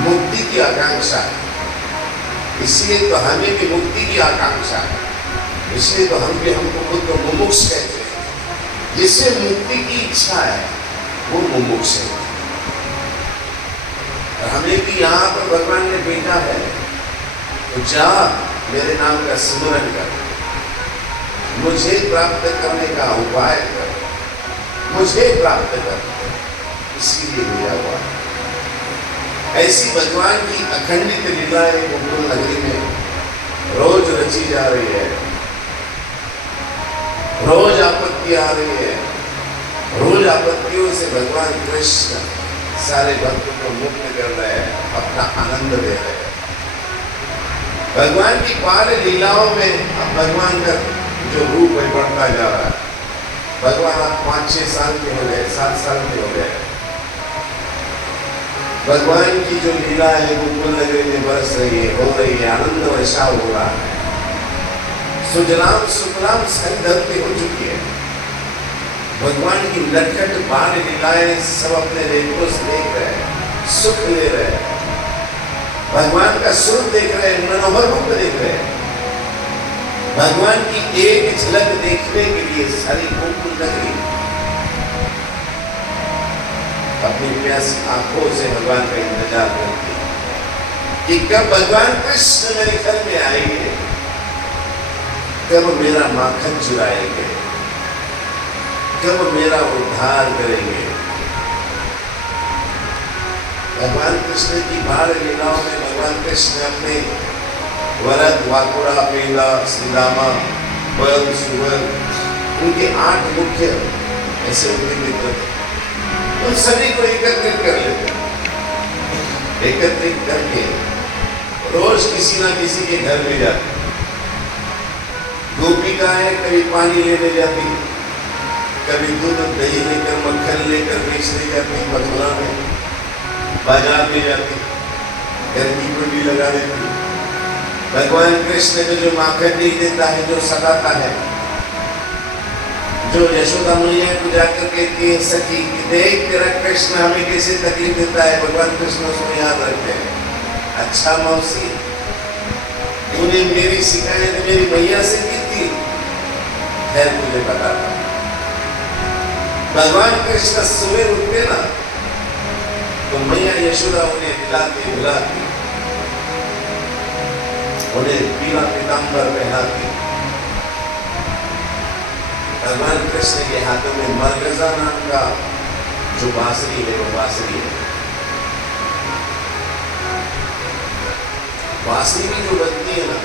मुक्ति की आकांक्षा है। इसलिए तो हमें भी मुक्ति की आकांक्षा है। इसलिए तो हम भी हमको खुद को मुमुक्ष कहते हैं। जिससे मुक्ति की इच्छा है वो मुमुक्ष है। और हमें भी यहाँ पर भगवान ने भेजा है तो जा मेरे नाम का स्मरण कर, मुझे प्राप्त करने का उपाय कर, मुझे प्राप्त कर, इसीलिए भेजा हुआ है। ऐसी भगवान की अखंडित लीलाएं गोकुल नगरी में रोज रची जा रही है। रोज आपत्ति आ रही है। रोज आपत्तियों से भगवान कृष्ण सारे भक्तों को मुक्त कर रहे हैं, अपना आनंद दे रहे हैं। भगवान की बाल लीलाओं में अब भगवान का जो रूप है बढ़ता जा रहा है। भगवान अब 5-6 साल के हो गए, 7 साल के हो गए। भगवान की जो लीला है गोकुल नगरी में बरस रही है, हो रही है, आनंद वर्षाव हो रहा है। सुजलाम सुफलाम सारी धरती हो चुकी है। भगवान की नटखट बाल लीलाएं सब अपने नेत्रों से देख रहे हैं, सुख ले रहे हैं। भगवान का स्वरूप देख रहे हैं, मनोहर रूप देख रहे हैं। भगवान की एक झलक देखने के लिए सारी गोकुल नगरी अपनी प्यासी आंखों से भगवान का इंतजार करती है कि कब भगवान कृष्ण मेरे घर में आएंगे, कब मेरा माखन चुराएंगे, कब मेरा उद्धार करेंगे। भगवान कृष्ण की बाल लीलाओं में भगवान कृष्ण अपने वरद, वाकुड़ा, पेंदा, श्रीदामा, बल, सुवर, उनके 8 मुख्य ऐसे उनके मित्र थे, उन सभी को एकत्रित कर लेते। एकत्रित करके रोज किसी ना किसी के घर में जाते। गोपिकाएं कभी पानी लेने जाती, कभी दूध दही लेकर, मक्खन लेकर बेचने जाती, मथुरा में बाजार में जाती, घर की कुंडी लगा देती। भगवान कृष्ण को जो माखन नहीं देता है, जो सताता है, जो यशोदा मैया को जाकर कहती है सखी कि देख तेरा कृष्ण हमें कैसे तकलीफ देता है, भगवान कृष्ण उसको याद रखते हैं। अच्छा मौसी, तूने मेरी शिकायत मेरी मैया से की थी, खैर तुझे बता। भगवान कृष्ण सुबह उठते ना तो मैया यशोदा उन्हें हिलाती हिलाती, उन्हें पीला पीताम्बर पहनाती। भगवान कृष्ण के हाथों में मरगजा नाम का जो बांसुरी है, वो बांसुरी है। बांसुरी की जो बजती है ना,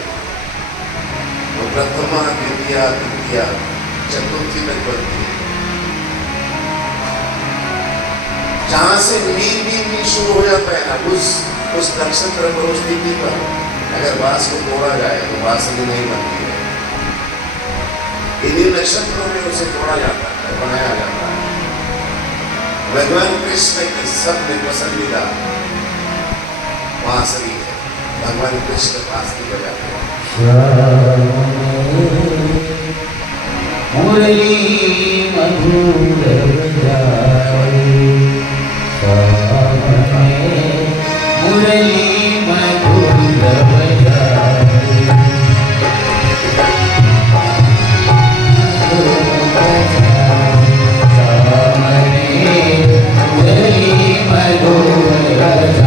वो प्रथमा, द्वितीया, तृतीया, चतुर्थी तक बजती है। जहां से मीन शुरू हो जाता है ना, उस नक्षत्र पर, उस तिथि पर अगर बांस को तोड़ा जाए तो बांसुरी नहीं बनती है। इन्हीं नक्षत्रों में उसे तोड़ा जाता है, बनाया जाता है। भगवान कृष्ण की सबसे पसंदीदा बांसुरी है। भगवान कृष्ण बांसुरी बजाते हैं। मुरली मधुर बजाए, मुरली मधुर बजाए, मुरली मधुर बजाए।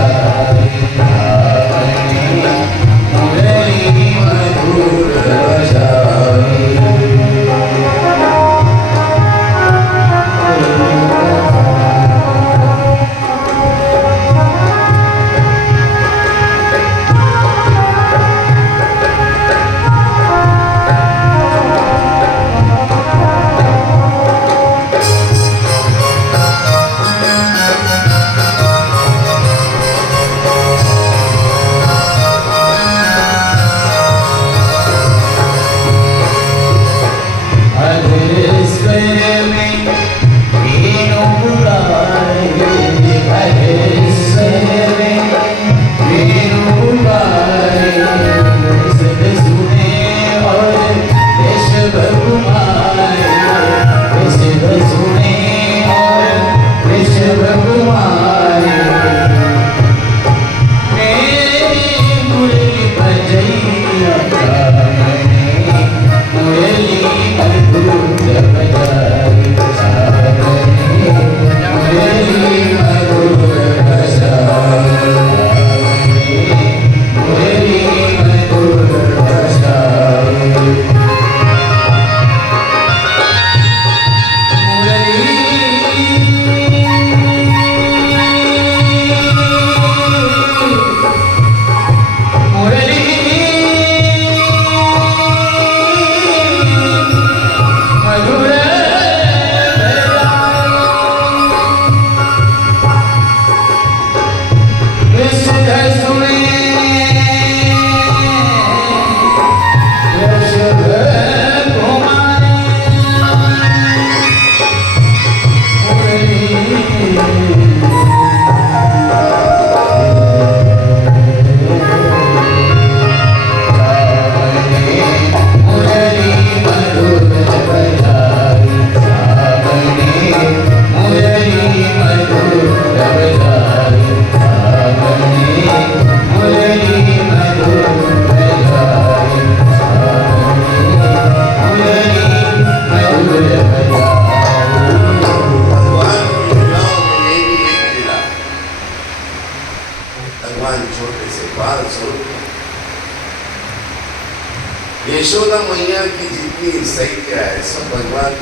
यशोदा मैया की जितनी सैया है सब भगवान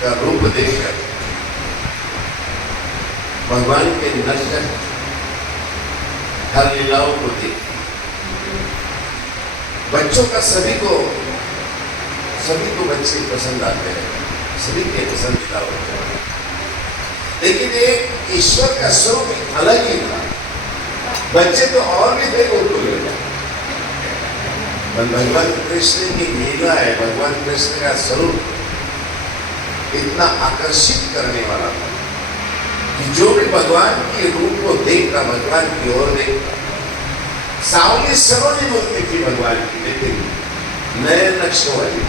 का रूप देखकर भगवान के नटखट हर लीलाओं को देख बच्चों का सभी को बच्चे पसंद आते हैं, सभी के पसंदीदा होते हैं। लेकिन एक ईश्वर का स्वरूप अलग ही था। बच्चे तो और भी थे गोकुल में, भगवान कृष्ण की लीला है, भगवान कृष्ण का स्वरूप इतना आकर्षित करने वाला था कि जो भी भगवान के रूप को देखता, भगवान की ओर देखता, सावली सरोनी मूर्ति थी भगवान की, लेकिन नए नक्शों वाली,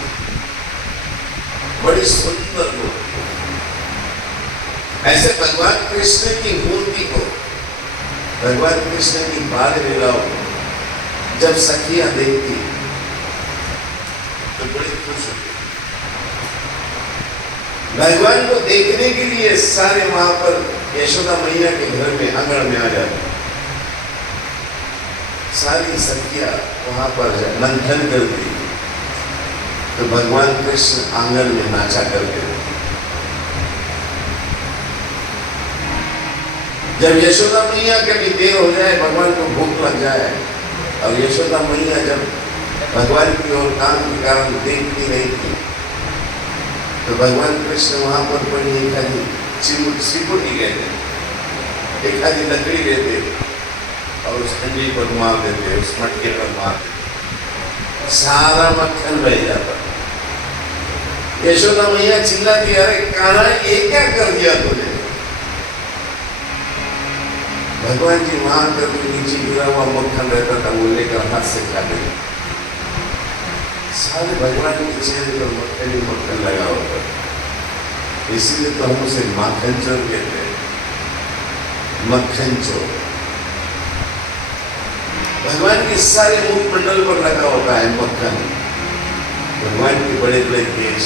बड़ी सुंदर मूर्ति। ऐसे भगवान कृष्ण की मूर्ति को, भगवान कृष्ण की बाल लीलाओं जब सखियां देखती तो बड़ी खुश होती। भगवान को देखने के लिए सारे वहां पर यशोदा मैया के घर में आंगन में आ जाते, सारी सखियां वहां पर मंथन करती तो भगवान कृष्ण आंगन में नाचा करते। जब यशोदा मैया कभी देर हो जाए, भगवान को भूख लग जाए और यशोदा मैया जब भगवान की ओर काम के कारण देखती नहीं थी तो भगवान कृष्ण वहां पर बड़ी एक आधी सिकुटी गए थे, एक आधी लकड़ी लेते और उस हंडी पर मार देते, उस मटके पर मार देते, सारा मक्खन बह जाता। यशोदा मैया चिल्लाती, अरे कान्हा ये क्या कर दिया तूने? भगवान जी वहां कर नीचे गिरा हुआ मक्खन रहता था, वो लेकर हाथ से खा ले। सारे भगवान के चेहरे पर मक्खन ही मक्खन लगा होता, इसीलिए तो हम उसे माखन चोर कहते हैं, मक्खन चोर। भगवान के सारे मुखमंडल पर लगा होता है मक्खन। भगवान के बड़े बड़े केश,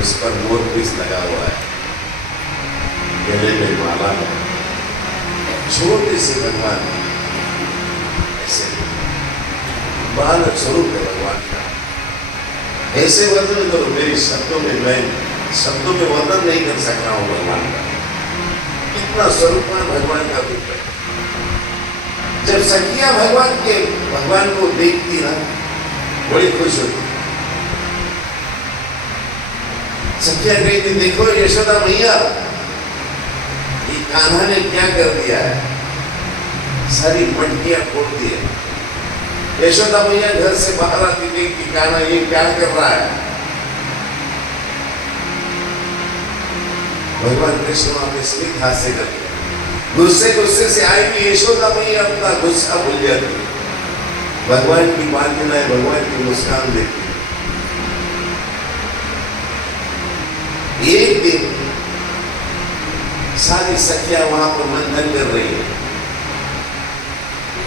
उस पर मोर पीस लगा हुआ है, गले में माला है, छोटे से भगवान ऐसे बालक स्वरूप है भगवान का। ऐसे वर्णन करो, मेरी शब्दों में मैं शब्दों में वर्णन नहीं कर सक रहा हूं भगवान का, इतना स्वरूपवान भगवान का रूप है। जब सखियां भगवान को देखती ना, बड़ी खुश होती। सखियां कहती, देखो यशोदा मैया, ये कान्हा ने क्या कर दिया है, सारी मटकियां फोड़ दी है। यशोदा मैया घर से बाहर आती थी कि कान्हा ये क्या कर रहा है। भगवान कृष्ण वहां पे स्मित हास्य करते, गुस्से से आएगी यशोदा मैया अपना गुस्सा भूल जाती, भगवान की बात लीलाएं, भगवान की मुस्कान देखती। एक दिन सारी सखियां वहां पर मंथन कर रही है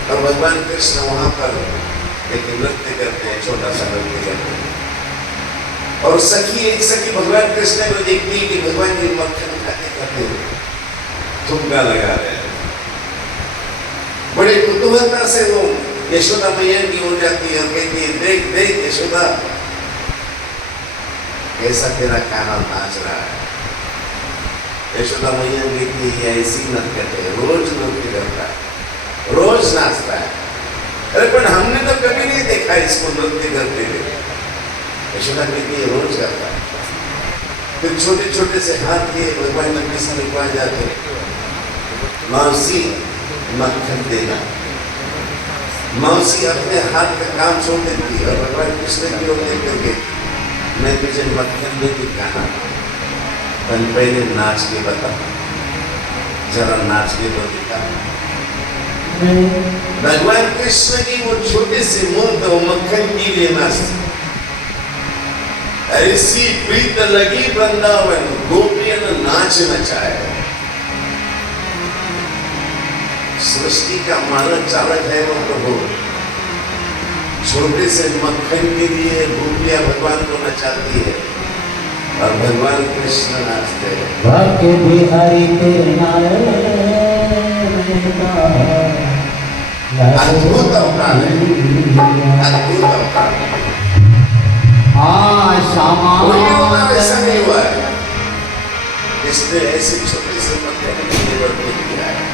और भगवान कृष्ण वहां पर एक नृत्य करते हैं, छोटा सा नृत्य करते हैं। और एक सखी भगवान कृष्ण को देखती है कि भगवान जी मक्खन खाते ठुमका लगा रहे हैं। बड़े कुतूहलता से वो यशोदा मैया की ओर जाती है और कहती है, देख देख यशोदा, कैसा तेरा कान्हा नाच रहा है। यशोदा मैया कहती है, ऐसी नृत्य है, रोज नृत्य करता है, रोज नाचता है। अरे पर हमने तो कभी नहीं देखा इसको नृत्य करते हुए। यशोदा कहती है, रोज करता है। फिर छोटे छोटे से हाथ किए भगवान कृष्ण के पास जाते, मौसी मक्खन देना। मौसी अपने हाथ का काम छोड़ देती है और भगवान कृष्ण की ओर देख करके, मैं तुझे मक्खन देती कान्हा, पर पहले नाच के बता, जरा नाच के तो दिखा। भगवान कृष्ण की वो छोटे से मुंह तो मक्खन के लिए नाचती। ऐसी प्रीत लगी वृंदावन, गोपियां नाच नचाए। सृष्टि का मानव चालक है वो प्रभु, छोटे से मक्खन के लिए गोपियां भगवान को नचाती है और भगवान कृष्ण नाचते हैं। भाग्य बिहारी तेरे अद्भुत अवतार है, अद्भुत इसने ऐसे छोटे से मंदिर में परिवर्तन किया है।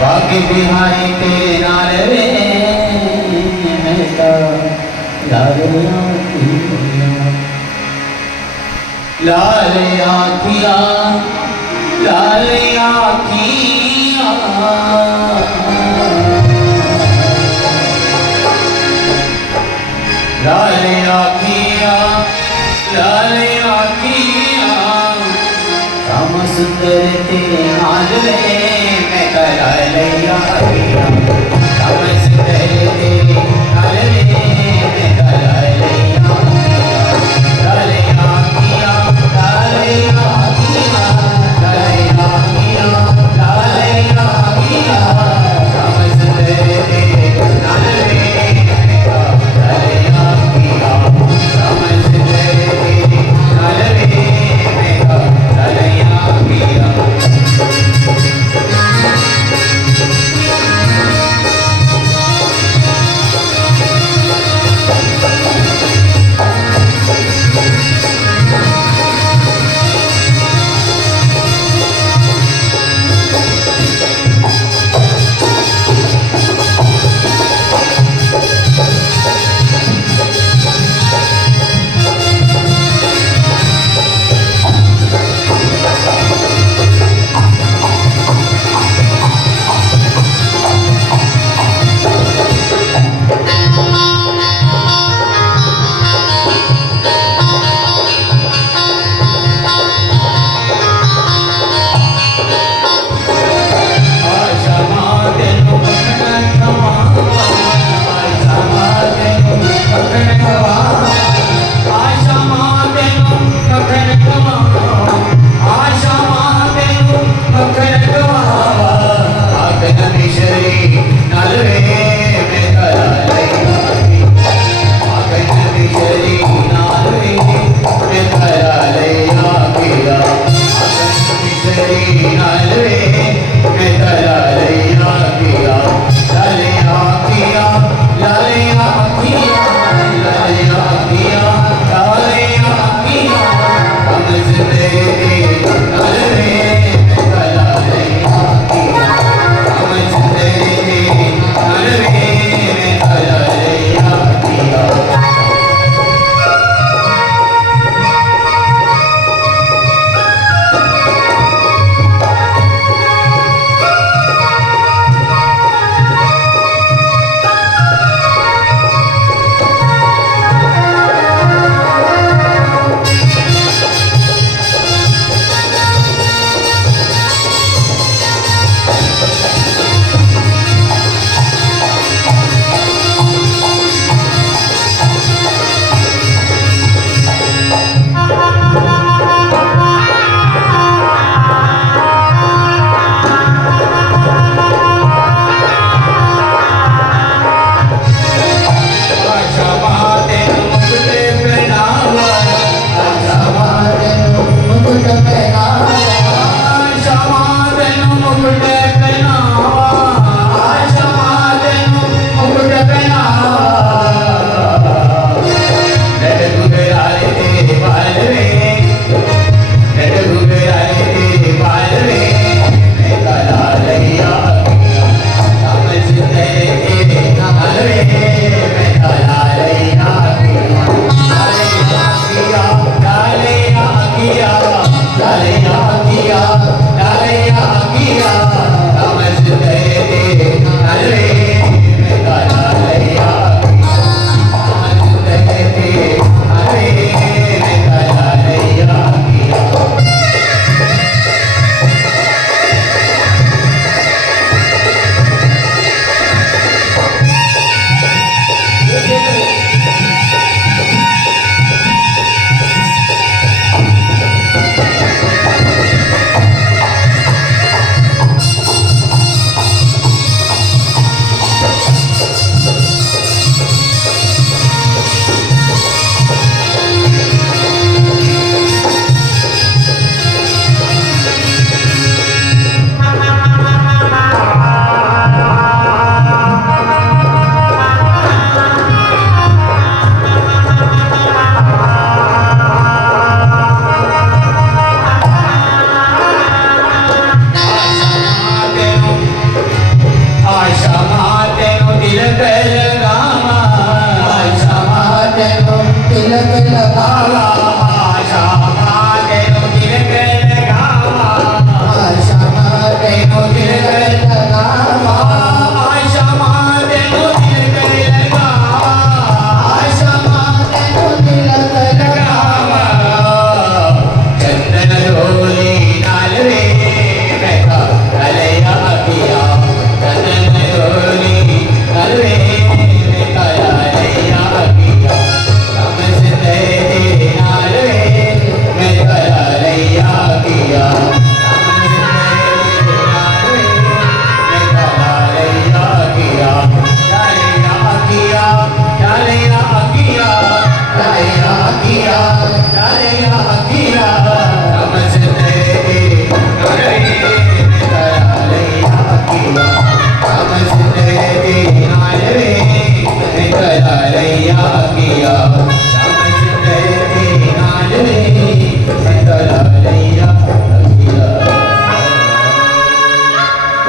भाग्य बिहारी तेरे नाल वे मेहता लाल आखिया लाल आखिया लाल आखिया लाल आखिया लाल आखिया राम सुंदर तेरे नाल वे मैं कला लिया राम सुंदर तेरे नाल वे मैं कला लिया लाल आखिया लाल आखिया लाल आखिया लाल आखिया राम सुंदर तेरे नाल वे मैं कला लिया राम सुंदर तेरे नाल वे मैं कला लिया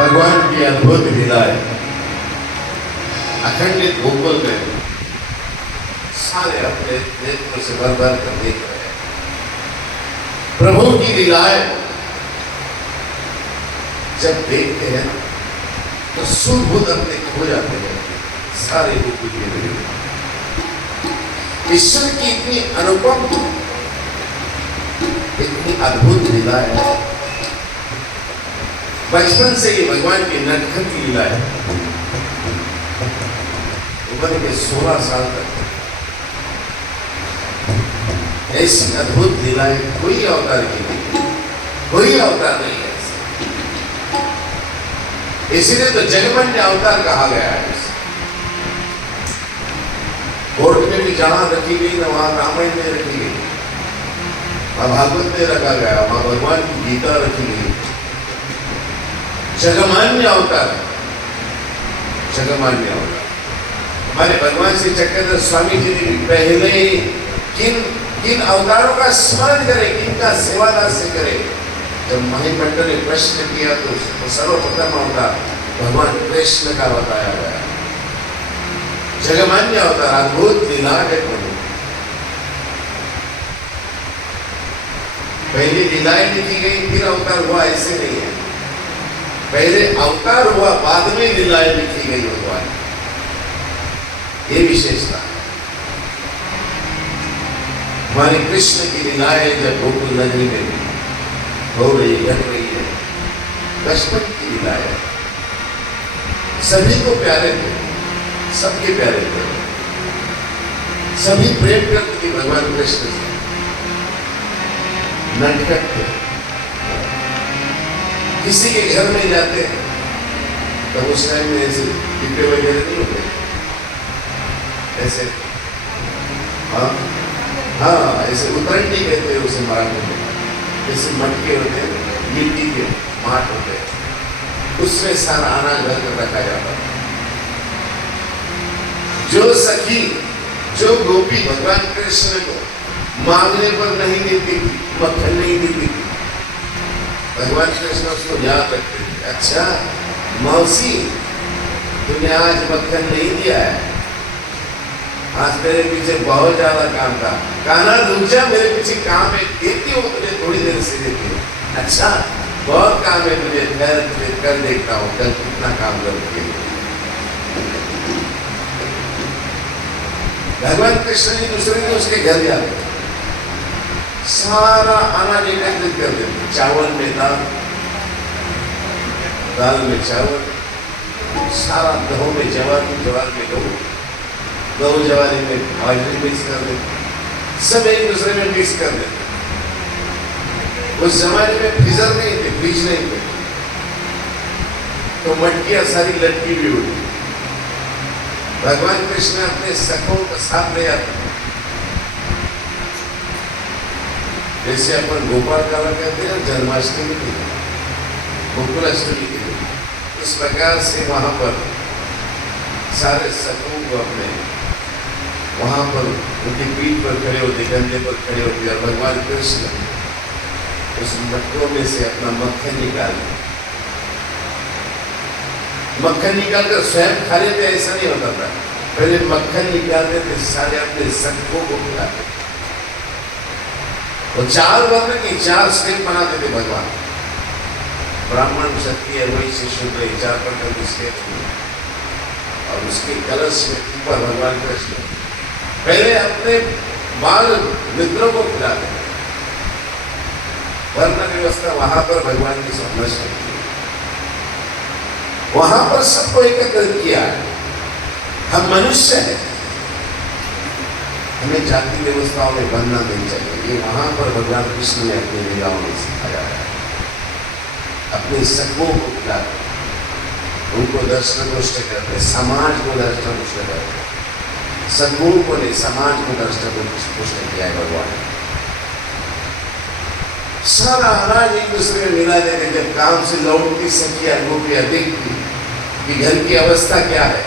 भगवान की अद्भुत लीलाएं अखंडित गोकुल में सारे अपने नेत्रों से भर भर कर देख रहे हैं। प्रभु की लीलाएं जब देखते हैं तो सुध अपने खो जाते हैं सारे गोकुल के लिए। ईश्वर की इतनी अनुपम इतनी अद्भुत लीला है। बचपन से ही भगवान की नटखट की लीला है। उम्र के 16 साल तक ऐसी अद्भुत लीलाएं कोई अवतार की नहीं, कोई अवतार नहीं है। इसीलिए तो जगमंड अवतार कहा गया है। कोर्ट में भी जहां रखी गई ना वहां रामायण में रखी गई, वहां भागवत में रखा गया, वहां भगवान की गीता रखी गई। जगमान्य अवतार, जगमान्य अवतार। हमारे भगवान श्री चक्रधर स्वामी जी ने पहले किन किन अवतारों का स्मरण करे, किनका सेवादास से करे। जब महिमंडल ने प्रश्न किया तो सर्वप्रथम अवतार भगवान कृष्ण का बताया गया। जगमान्य अवतार, अद्भुत लीला है प्रभु। पहले लीलाएं लिखी गई फिर अवतार हुआ, ऐसे नहीं है। पहले अवतार हुआ बाद में लीलाएं लिखी गई भगवान, ये विशेषता। हमारे कृष्ण की लीलाएं जब गोकुल नगरी में हो रही घट रही है, बचपन की लीलाएं सभी को प्यारे थे, सबके प्यारे थे, सभी प्रेम करते थे भगवान कृष्ण से। नटखट थे। किसी के घर में जाते हैं तो उस टाइम में ऐसे डिब्बे वगैरह नहीं होते, ऐसे हाँ ऐसे उतरंडी कहते हैं उसे मराठी में। जैसे मटके होते हैं, मिट्टी के माट होते हैं, उसमें सारा अनाज भर कर रखा जाता है। जो सखी, जो गोपी भगवान कृष्ण को मांगने पर नहीं देती थी, मक्खन नहीं देती थी, भगवान कृष्ण उसको याद रखते थे। अच्छा मौसी, तुमने आज मक्खन नहीं दिया है, आज मेरे पीछे बहुत ज्यादा काम था। कान्हा रुक जा, मेरे पीछे काम है, देती हूँ तुझे, थोड़ी देर से देती हूँ। अच्छा बहुत काम है तुझे, कल देखता हूँ, कल कितना काम करोगे। भगवान कृष्ण जी दूसरे दिन उसके घर जाते, सारा अनाज एकत्रित कर देते। चावल में दाल, दाल में चावल, सारा गेहूं में जवार, जवार में गेहूं, गेहूं जवारी में बाजरी मिक्स कर देते, सब एक दूसरे में मिक्स कर देते। उस जमाने में फ्रीजर नहीं थे, फ्रिज नहीं थे, तो मटकियां सारी लटकी भी हुई। भगवान कृष्ण अपने सखों को साथ ले आते, जैसे अपन गोपाल काला कहते हैं जन्माष्टमी के दिन, गोकुलाष्टमी के दिन, इस प्रकार से वहां पर सारे सखों को अपने वहां पर उनकी पीठ पर खड़े होते, कंधे पर खड़े होते, और भगवान कृष्ण उस मटकों में से अपना मक्खन निकालकर स्वयं खा लेते। ऐसा नहीं होता था, पहले मक्खन निकालते थे, सारे अपने सखों को खिलाते। वो 4 वर्ण की 4 स्टेप बनाते थे भगवान। ब्राह्मण, क्षत्रिय, वैश्य, शूद्र, 4 प्रकार के स्टेप, और उसके कलश में ऊपर भगवान कृष्ण पहले अपने बाल मित्रों को खिलाते। वर्ण व्यवस्था वहां पर भगवान की समझ है, वहां पर सबको एकत्रित किया है। हम मनुष्य हैं, हमें जाति व्यवस्थाओं में बनना नहीं चाहिए। ये वहां पर भगवान कृष्ण ने अपनी लीलाओं में सिखाया है। अपने सखों को खिलाते, उनको दर्शन पुष्ट करते, समाज को दर्शन पुष्ट करते, सखों को नहीं समाज को दर्शन पुष्ट किया है भगवान। सारा अनाज एक दूसरे में मिला देते। जब काम से लौटती सखियां गोपियां देखती कि घर की अवस्था क्या है,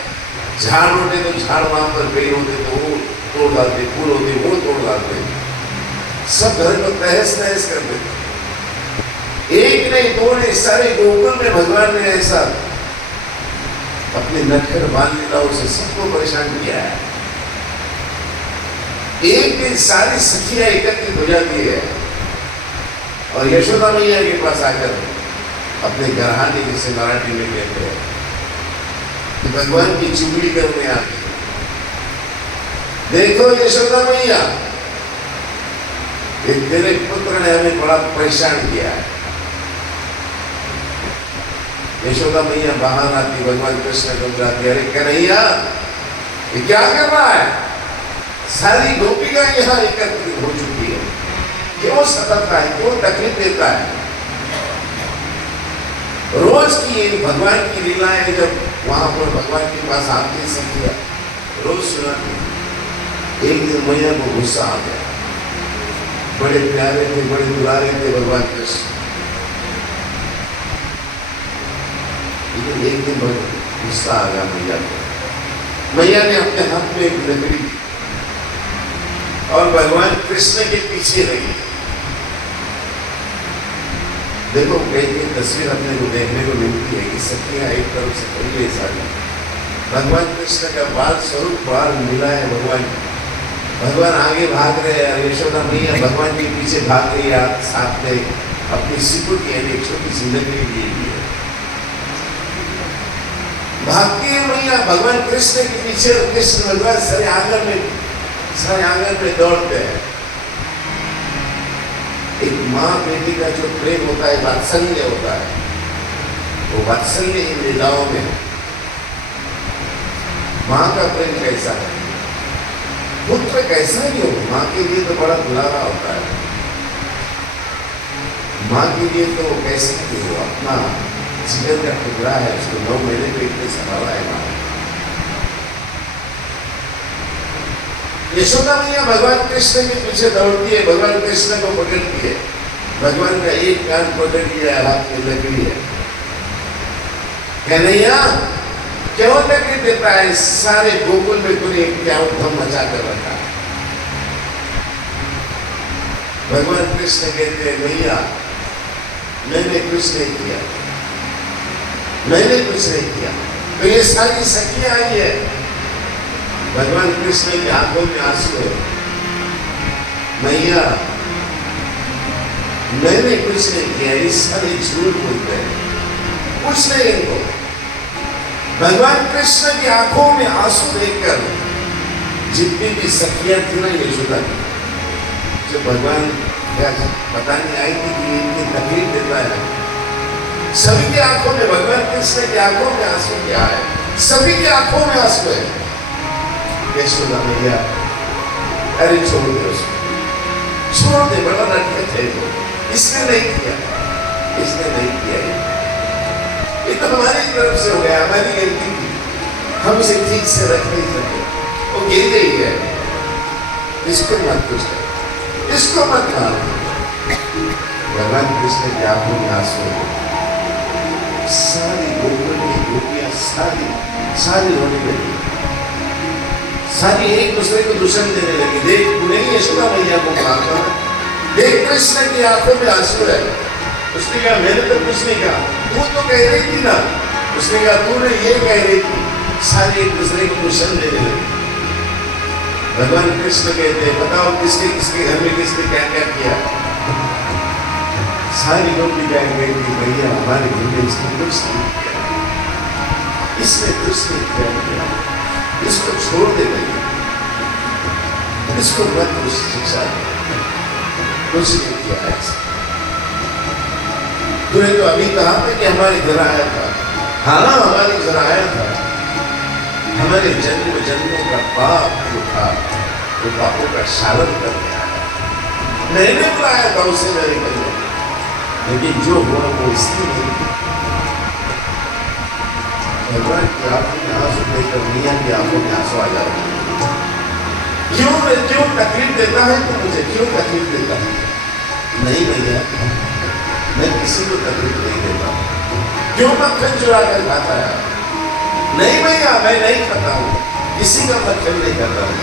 झाड़ होते तो झाड़ वहां पर पेड़ होते तो वो तोड़ डालते, फूल होते वो तोड़ डालते, सब घर को तहस नहस कर देते। एक नहीं दो नहीं, सारे गोकुल में भगवान ने ऐसा अपने नटखट बाल लीलाओं से सबको परेशान किया है। एक दिन सारी सखियां एकत्रित हो जाती है और यशोदा मैया के पास आकर अपने गरहाने, जिसे मराठी में कहते हैं, कि भगवान की चुगली करने आती है। देखो यशोदा मैया, एक तेरे पुत्र ने हमें बड़ा परेशान किया है। यशोदा मैया बाहर आती, भगवान कृष्ण को बुलाती, अरे कन्हैया ये क्या कर रहा है? सारी गोपिका यहाँ एकत्रित हो चुकी है, क्यों सताता है, क्यों तकलीफ देता है? रोज की ये भगवान की लीलाएं जब वहां पर भगवान के पास आती सखिया रोज सुनाती। एक दिन मैया को गुस्सा आ गया, बड़े प्यारे थे, बड़े दुलारे थे भगवान कृष्ण, लेकिन एक दिन गुस्सा आ गया मैया को। मैया ने अपने हाथ में एक लकड़ी दी और भगवान कृष्ण के पीछे लगी। देखो कई तस्वीर अपने को देखने को मिलती है कि सखियां एक तरफ से खड़ी है, सारी भगवान कृष्ण का बाल स्वरूप बाल मिला है। भगवान आगे भाग रहे हैं, यशोदा मैया भगवान के पीछे भाग रही है, साथ में अपनी सिकुड़ की एक छोटी सी लकड़ी ली है। भागती है मैया भगवान कृष्ण के पीछे, कृष्ण भगवान सारे आंगन में दौड़ते हैं। एक माँ बेटी का जो प्रेम होता है, वात्सल्य होता है, वो वात्सल्य इन लीलाओं में माँ का प्रेम कैसा है, पुत्र कैसा ही हो, माँ के लिए तो बड़ा दुलारा होता है। माँ के लिए तो कैसे भी हो, अपना जीवन का टुकड़ा है, उसको 9 महीने पेट में संभाला है माँ। यशोदा मैया भगवान कृष्ण के पीछे दौड़ती है, भगवान कृष्ण को पकड़ती है, भगवान का एक कान पकड़ लिया, हाथ में लकड़ी है। कन्हैया क्यों तकलीफ देता है? सारे गोकुल में तूने क्या उद्भव मचा कर रखा है? भगवान कृष्ण कहते हैं मैया मैंने कुछ नहीं किया, मैंने कुछ नहीं किया। तो ये सारी सखियां आई है, भगवान कृष्ण की आंखों में आंसू है। मैया मैंने कुछ नहीं किया, इस सारे झूठ बोलते हैं, कुछ नहीं इनको। भगवान कृष्ण की आंखों में आंसू देखकर जितनी भी सखियां थी ना यशोदा की, जो भगवान क्या बताने आई थी कि इनकी तकलीफ देता है, सभी की आंखों में, भगवान कृष्ण की आंखों में आंसू क्या है? सभी की आंखों में आंसू है। यशोदा मैया अरे छोड़ दे उसको, छोड़ दे, बड़ा नटखट है वो, इसने नहीं किया, इसने नहीं किया, ये तो हमारी तरफ से हो गया, हमारी गलती थी, हम इसे ठीक से रख नहीं सके, वो गिर गई है, इसको मत कुछ कर, इसको मत मारो। भगवान कृष्ण की आंखों में आंसू है। सारी गोकुल की गोपियां सारी रोने लगी, सारी एक दूसरे को दूषण देने लगी। देख तूने यशोदा मैया को मारा, देख कृष्ण की आंखों में आंसू है। उसने कहा मैंने तो कुछ नहीं कहा, तू तो कह रही थी ना। उसने कहा तूने ये कह रही थी। सारे एक दूसरे को दूषण देने लगे। भगवान कृष्ण कहते हैं बताओ किसके किसके घर में किसने क्या क्या किया? सारी गोपी कह गई थी भैया हमारे घर में इसने कुछ नहीं किया, इसने कुछ नहीं किया, इसको छोड़ दे भैया, इसको मत कुछ शिक्षा दे, कुछ नहीं किया ऐसा। तूने तो अभी कहा था कि हमारे घर आया था। हाँ हमारे घर आया था, हमारे जन्मों का पाप जो था वो पापों का शालन करके आया। मैंने बुलाया था उसे मेरे घर में, लेकिन जो हुआ वो इसलिए नहीं किया। भगवान की आंखों में आंसू देखकर मैया की आंखों में आंसू आ जाते हैं। क्यों तकलीफ देता है तो मुझे क्यों तकलीफ देता है? नहीं भैया मैं किसी को तकलीफ नहीं देता। क्यों मक्खन चुरा कर खाता है? नहीं भैया मैं नहीं खाता हूँ, किसी का मक्खन नहीं खाता हूँ।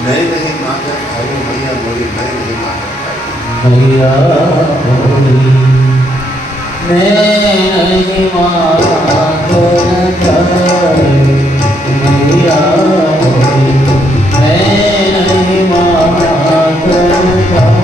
मैं नहीं मांगकर खाई भैया बोली मैं नहीं मांगकर खाई। मैया मोरी मैं नहीं मांगन जाए मैया मोरी मैं नहीं मांगन जाए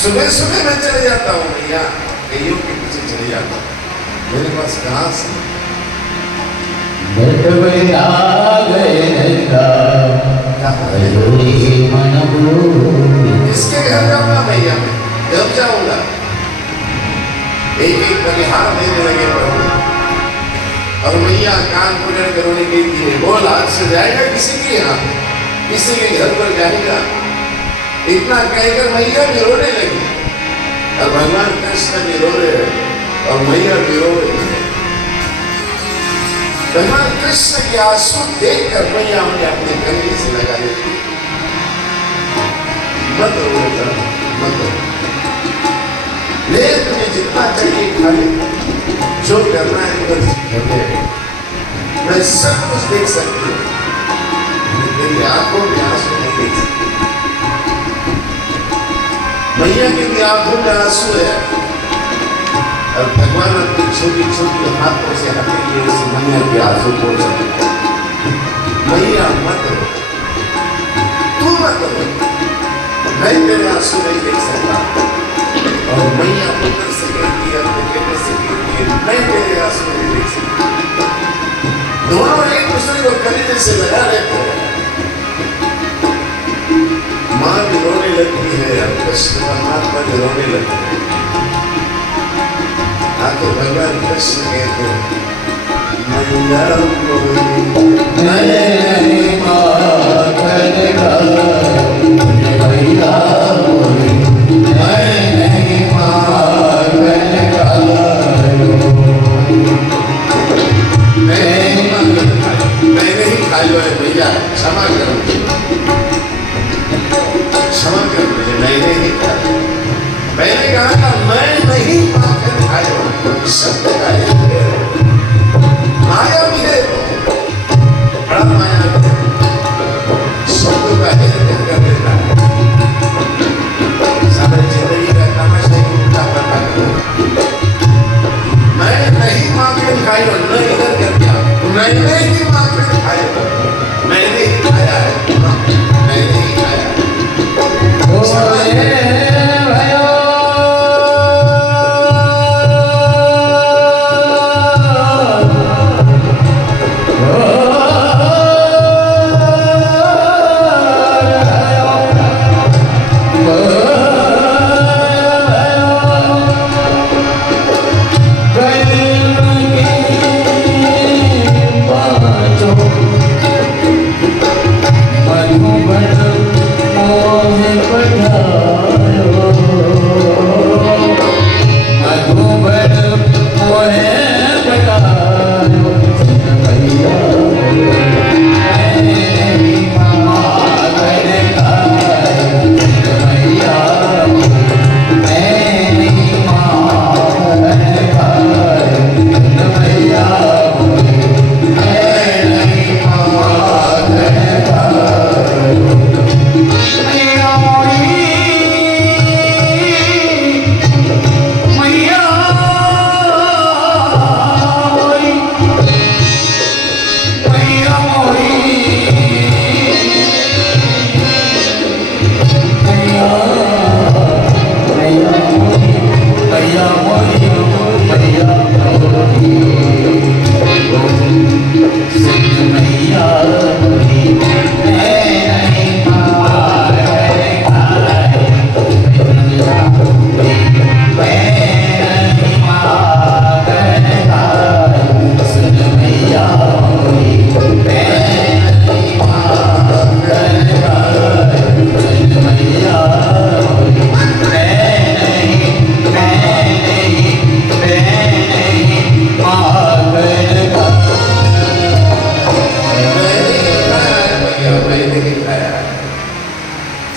सुबह सुबह मैं चले जाता हूँ भैया, कईयों के पीछे चले जाता हूँ, मेरे पास घास इसके घर जाऊंगा भैया, मैं जब जाऊंगा एक एक बलिहार देने लगे प्रभु, और मैया कान पूजन करने के लिए बोल आज से जाएगा किसी के यहाँ, किसी के घर पर जाएगा। इतना कहकर मैया भी रोने लगी और भगवान कृष्ण भी रो रहे और मैया भी रो रही है। भगवान कृष्ण के आंसू देखकर मैया उन्हें अपने गले से लगा लेती, मत रो बेटा मत रो, ले तुम्हें जितना चाहिए खा ले, जो करना है बस करने, मैं सब कुछ देख सकती हूँ, मेरी आंखों में आंसू नहीं देख सकती। मैया के भी आंखों में आंसू है और भगवान अपनी छोटी छोटी हाथों से हथेली से मैया के आंसू पोंछ सकते। मैया मत रो, तू मत रो, मैं तेरे आंसू नहीं देख सकता। और मैया पुत्र से कहती है, अपने बेटे से कहती है, मैं तेरे आंसू नहीं देख सकता। दोनों एक दूसरे को करीने से लगा लेते हैं। माँ भी रोने लगती है, कृष्ण परमात्मा भी रोने लगते हैं। तो भगवान कृष्ण कहते हैं, मैया मैंने ही खा लो है भैया, क्षमा करो, क्षमा कर मुझे, मैंने ही कहा, मैंने कहा था मैं नहीं मैंने ही मांग खाया, मैंने ही खाया है, मैंने ही खाया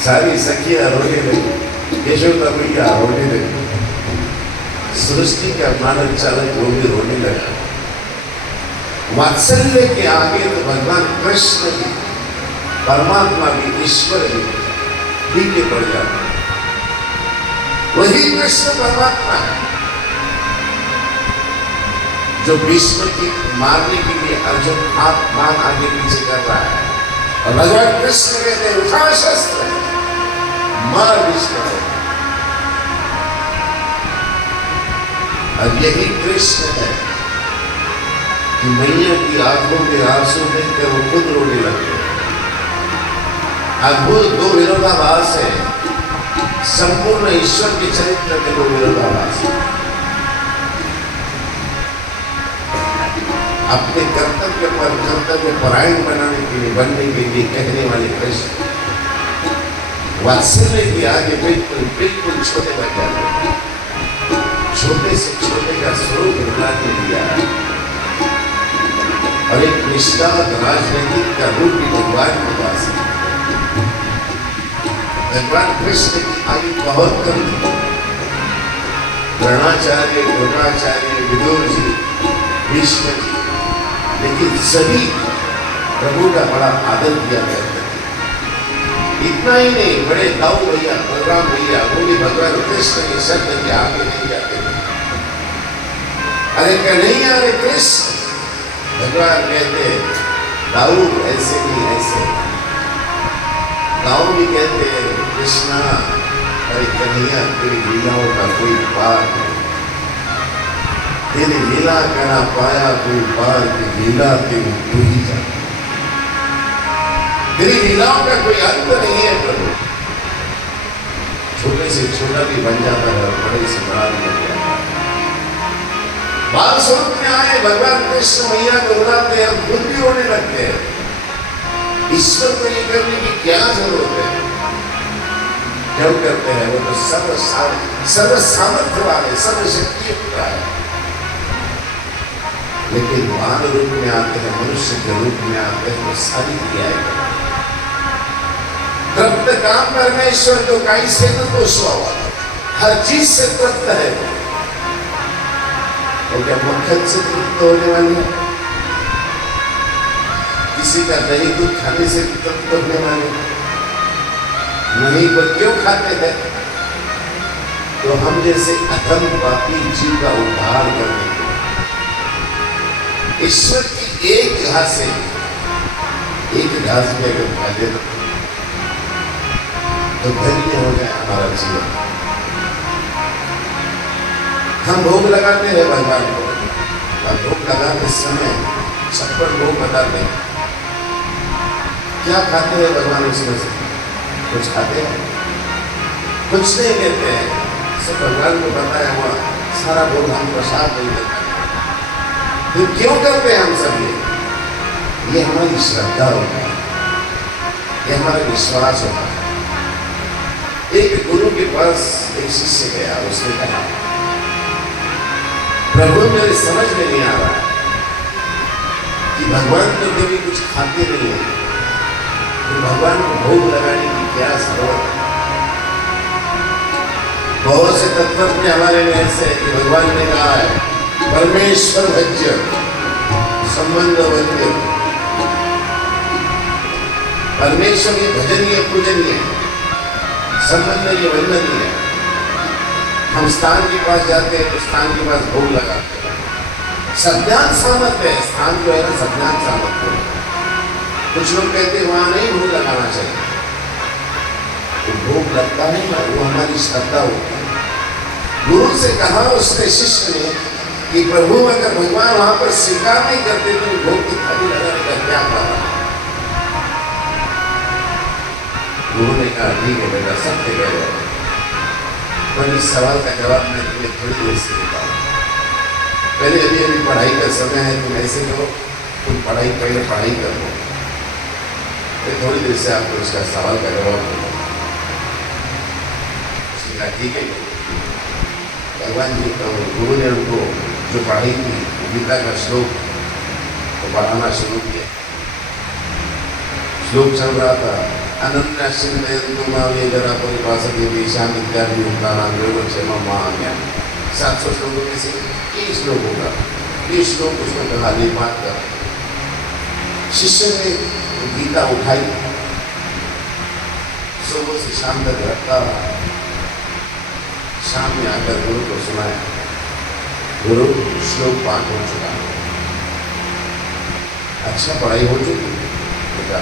सारी सखियां रोने लगी, यशोदा मैया रोने लगी, सृष्टि का मानव चालक वो भी रोने लगा। वात्सल्य के आगे तो भगवान कृष्ण भी, परमात्मा भी, ईश्वर भी पीछे पड़ जाते, वही कृष्ण परमात्मा है जो भीष्म की मारने के लिए अर्जुन हाथ बाण आगे पीछे कर रहा है, और भगवान कृष्ण कहते हैं उठा शस्त्र मार भीष्म। अब यही कृष्ण है कि मैया की आंखों के आंसू देखकर वो खुद रोने लगते। अद्भुत दो विरोधाभास है, संपूर्ण ईश्वर के चरित्र में दो विरोधाभास है। अपने कर्तव्य पर कर्तव्य परायण बनने के लिए कहने वाले कृष्ण वात्सल्य के आगे बिल्कुल बिल्कुल छोटे बन जाते, छोटे से छोटे का स्वरूप बना के दिया, और एक निष्ठावत राजनीतिक का रूप भी भगवान के पास है। भगवान कृष्ण की आयु बहुत कम थी। द्रोणाचार्य, द्रोणाचार्य, विदुर जी, भीष्म जी, लेकिन सभी प्रभु का बड़ा आदर किया करते थे। इतना ही नहीं, बड़े दाऊ भैया, बलराम भैया, वो भी भगवान कृष्ण के शब्द के आगे नहीं जाते थे। अरे क्या नहीं आ रहे कृष्ण, भगवान कहते दाऊ ऐसे नहीं ऐसे। दाऊ भी कहते कृष्णा अरे कन्हैया तेरी लीलाओं का कोई पार नहीं, तेरी लीला का ना पाया कोई पार की लीला तेरी तू ही जान, तेरी लीलाओं का कोई अंत नहीं है प्रभु। छोटे से छोटा भी बन जाता है, बड़े से बड़ा भी बन जाता है। बाल स्वरूप में आए भगवान कृष्ण मैया को बुलाते हैं, हम खुद भी रोने लगते हैं। ईश्वर को ये करने की क्या जरूरत है? क्यों करते हैं? वो तो सर्व सामर्थ्य वाले, सर्व शक्ति का है। लेकिन बाल रूप में आते हैं, मनुष्य के रूप में आते हैं, वो सारी क्रियाएं करते हैं। तृप्त काम परमेश्वर तो कहीं से न तो हुआ, हर चीज से तृप्त है। और क्या मक्खन से तृप्त होने वाली है? किसी का दही दूध खाने से तृप्त होने वाले नहीं, पर क्यों खाते हैं? तो हम जैसे अधम पापी जीव का उद्धार करने के लिए, ईश्वर की एक घास से, एक घास में अगर खा ले तो धन्य हो जाए हमारा जीवन। हम भोग लगाते हैं भगवान को, और भोग लगाते समय छप्पन भोग बताते हैं। क्या खाते हैं भगवान उसमें से? कुछ खाते हैं? कुछ नहीं लेते हैं, सब भगवान को बताया हुआ सारा भोग हम प्रसाद नहीं देते। तो क्यों करते हैं हम सब ये हमारी श्रद्धा होता है, ये हमारा विश्वास होता है। एक गुरु के पास एक शिष्य गया, उसने कहा प्रभु मेरे समझ में नहीं आ रहा कि भगवान तो कभी कुछ खाते नहीं है, तो भगवान को भोग लगाने की क्या जरूरत है? बहुत से तत्व हमारे में ऐसे कि भगवान ने कहा है परमेश्वर भज्य संबंध वंद्य, परमेश्वर की भजनीय पूजनीय, संबंधनीय वंदनीय। हम स्थान के पास जाते हैं तो स्थान के पास भोग लगाते हैं, सज्ञान सामर्थ्य है, स्थान जो है ना सज्ञान सामर्थ्य है। कुछ लोग कहते हैं वहां नहीं भोग लगाना चाहिए, तो भोग लगता है ना, वो हमारी श्रद्धा होती है। गुरु से कहा उसने शिष्य ने कि प्रभु अगर भगवान वहां पर स्वीकार नहीं करते तो भोग की थाली लगाने का क्या कारण? गुरु ने कहा ठीक है बेटा, सत्य कह रहे हो, पर इस सवाल का जवाब मैं तुम्हें थोड़ी देर से देता हूँ। पहले अभी पढ़ाई का समय है, तुम ऐसे करो, तुम पहले पढ़ाई कर लो, मैं थोड़ी देर से आपको इसका सवाल का जवाब दूंगा। उसने कहा ठीक है। भगवान जी का गुरु ने उनको जो पढ़ाई थी गीता का श्लोक तो पढ़ाना शुरू किया। श्लोक चल रहा था अनन्य जरा परिभाषक दिशा विद्यार्थी क्षेम महाज्ञान। 700 श्लोकों में से ये श्लोक होगा, ये श्लोक उसने कहा निर्माण कर। शिष्य ने गीता उठाई, सुबह से शाम तक रखता रहा। शाम में आकर गुरु को सुनाया, गुरु श्लोक पाठ हो चुका है। अच्छा पढ़ाई हो चुकी है?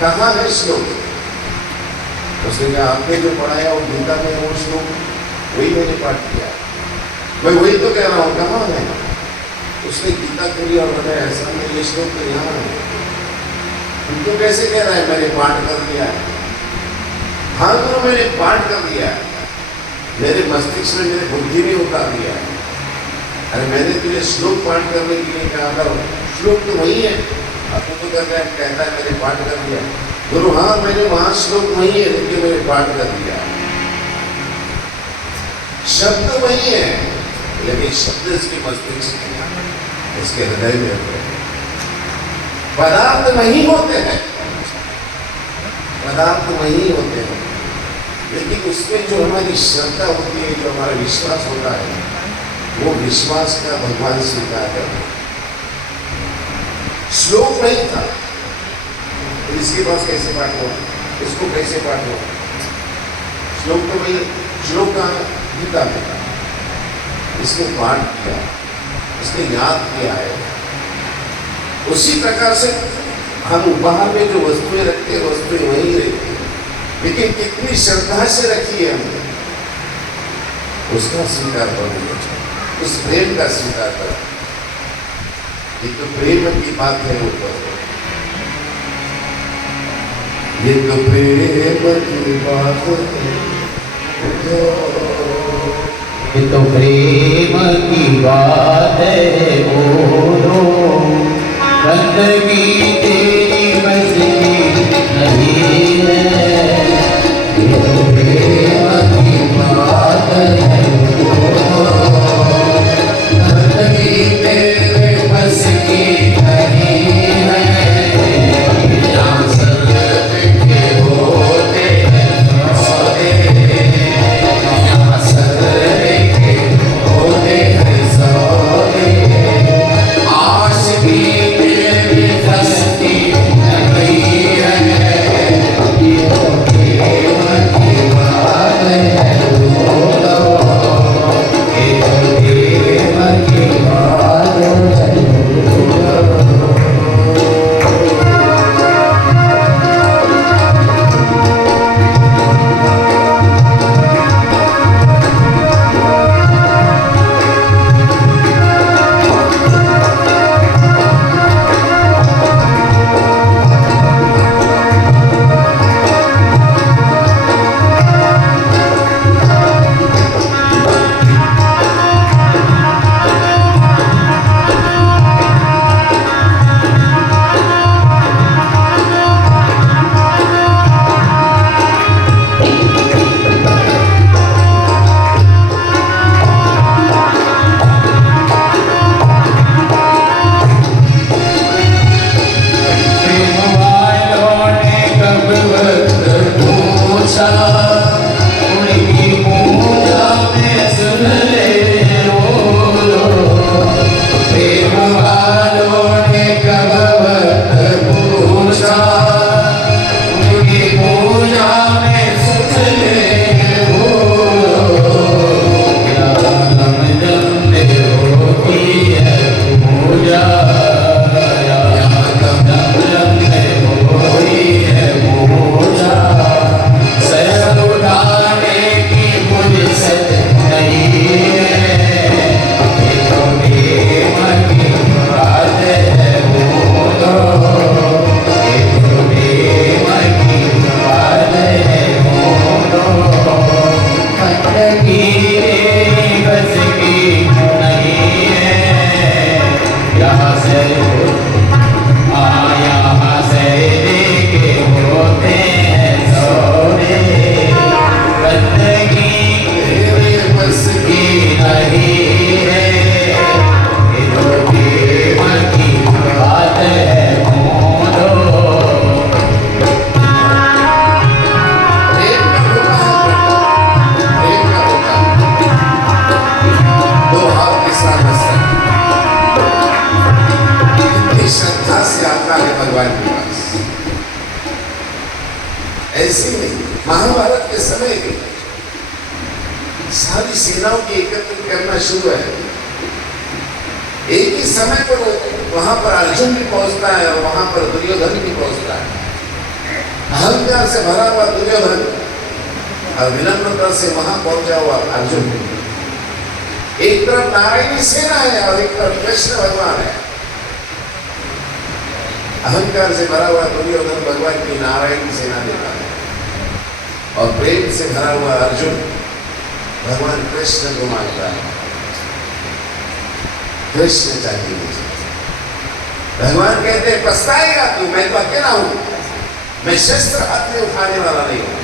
कहाँ है श्लोक? उसने कहा आपने जो पढ़ाया वो गीता में वो श्लोक वही मैंने पाठ किया। मैं वही तो कह रहा हूँ, कहाँ है? उसने गीता करी और बताया ऐसा नहीं, ये श्लोक तो यहाँ है। तुमको कैसे कह रहा है मैंने पाठ कर दिया है? हाँ गुरु मैंने पाठ कर दिया है, मेरे मस्तिष्क में मेरे बुद्धि में उतार दिया है। अरे मैंने तुझे श्लोक पाठ करने के लिए कहा था, श्लोक तो वही है, अब तो कहता है मैंने पाठ कर दिया। गुरु हाँ मैंने वहां श्लोक वही है लेकिन मैंने पाठ कर दिया। शब्द वही है लेकिन शब्द इसके मस्तिष्क में, इसके हृदय में होते हैं। पदार्थ वही होते हैं, पदार्थ वही होते हैं, लेकिन उसमें जो हमारी श्रद्धा होती है, जो हमारा विश्वास होता है, वो विश्वास का भगवान स्वीकार करते हैं। श्लोक नहीं था तो इसके पास कैसे पाठ हुआ? इसको कैसे पाठ हुआ? श्लोक तो वही, श्लोक का गीता में था, इसने पाठ किया, इसने याद किया है। उसी प्रकार से हम उपहार में जो वस्तुएं रखते हैं, वस्तुएं वही रहती है, लेकिन कितनी श्रद्धा से रखी है हमने, उसका स्वीकार करो, उस प्रेम का स्वीकार करो। ये तो प्रेम की बात है ऊपर, ये तो प्रेम की बात है, ये तो प्रेम की बात है बोलो, बंदगी तेरी बस की नहीं है। ये तो प्रेम की बात है बोलो, बंदगी तेरे बस की नहीं है। यहाँ सर्व के होते हैं सौदे, यहाँ सर्व के होते हैं सौदे, आशिकी तेरी बस माया से लेके होते हैं सोने बंदगी तेरे बस की नहीं है दिलों की मन की बात है मोड़ो प्रेम का होता दो हाथ के साथ हंसना कितनी श्रद्धा से आता है भगवान के पास। ऐसे में महाभारत के समय में सारी सेनाओं की एकत्रित करना शुरू है। एक ही समय पर वहां पर अर्जुन भी पहुंचता है और वहां पर दुर्योधन भी पहुंचता है। अहंकार से भरा हुआ दुर्योधन और विनम्रता से वहां पहुंचा हुआ अर्जुन। एक तरफ नारायणी सेना है और एक तरफ कृष्ण भगवान है। अहंकार से भरा हुआ दुर्योधन भगवान की नारायणी सेना देता है और प्रेम से भरा हुआ अर्जुन भगवान कृष्ण को मांगता है। कृष्ण चाहिए मुझे। भगवान कहते हैं पछताएगा तू, मैं तो अकेला हूं, मैं शस्त्र हाथ में उठाने वाला नहीं हूं,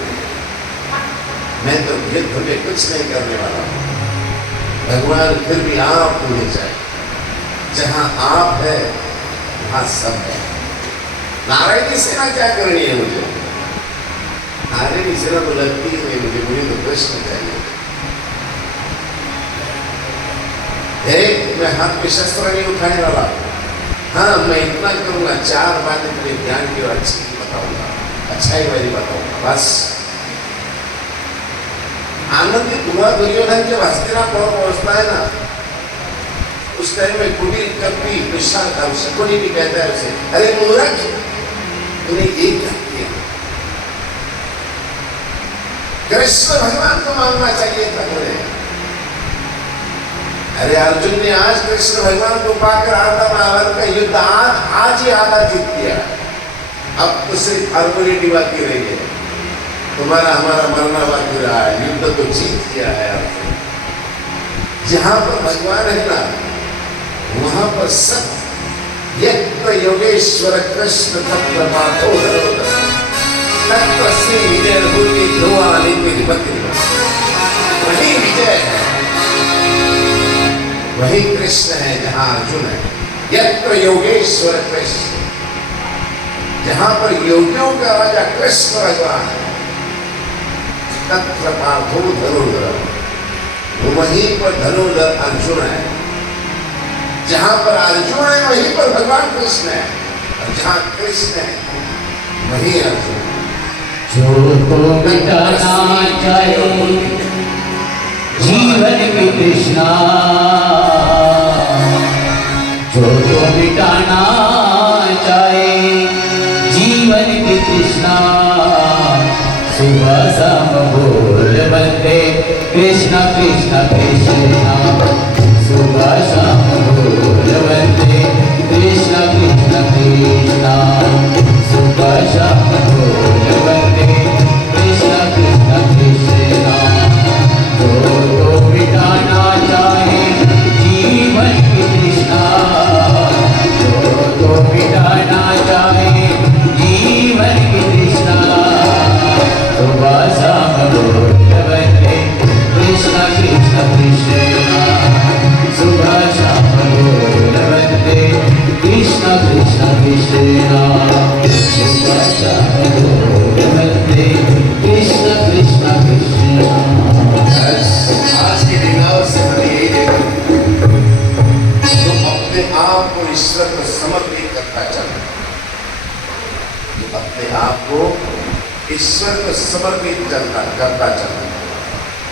मैं तो युद्ध में कुछ नहीं करने वाला हूं। भगवान फिर भी आप होने चाहिए। जहां आप है वहां सब है। नारायणी सेना क्या करनी है मुझे? नारायणी सेना तो लगती ही नहीं मुझे तो कृष्ण चाहिए। मैं हाथ में शस्त्र नहीं उठाने वाला। हाँ, मैं इतना करूंगा, 4 बातें तेरे ज्ञान की और अच्छी बताऊंगा, अच्छाई वाली बताऊंगा, बस। आनंदित हुआ दुर्योधन जब हस्तिनापुर पहुंचता है ना, उस टाइम में कुबीर कपी विशाल था, शकुनी भी कहता है उसे, अरे मूर्ख, तूने ये क्या किया? कृष्ण भगवान को मांगना चाहिए था तुझे। अरे अर्जुन ने आज कृष्ण भगवान को पाकर आधा महाभारत का युद्ध आज ही आधा जीत दिया। अब तो सिर्फ फॉर्मेलिटी बाकी रही है, तुम्हारा हमारा मरना बाकी रहा है। युद्ध तो जीत गया है अर्जुन। जहां पर भगवान है ना, वहां पर सत्य यत्र योगेश्वर कृष्ण तत्र पार्थो धर्मधर तत्र श्री विजय भूति ध्रुवा नित्य। वही विजय है, वही कृष्ण है जहां अर्जुन है। यत्र योगेश्वर कृष्ण, जहां पर योगियों का राजा कृष्ण भगवान है, तत्र पार्थो धनुर्धर, वहीं पर धनुर्धर अर्जुन है। जहां पर अर्जुन है वहीं पर भगवान कृष्ण है, और जहां कृष्ण है वहीं अर्जुन। जो तो मिटाना चाहे जीवन की तृष्णा, जो तो मिटाना चाहे जीवन की तृष्णा, सुबह शाम बोल बंदे कृष्ण कृष्ण कृष्ण, सुबह शाम बोल बंदे कृष्ण कृष्ण कृष्ण, सुबह शाम बोल बंदे कृष्ण कृष्ण कृष्ण। जो तो मिटाना चाहे जीवन की तृष्णा, जो तो मिटाना चाहे जीवन की तृष्णा, सुबह शाम बोल बंदे कृष्ण कृष्ण कृष्ण, सुबह शाम बोल बंदे कृष्ण कृष्ण कृष्ण, सुबह शाम बोल बंदे कृष्ण कृष्ण कृष्ण। आज के दिनाव से मैं यही देखा, तो अपने आप को ईश्वर को समर्पित करता चलना, तो अपने आप को ईश्वर को समर्पित करता चलना।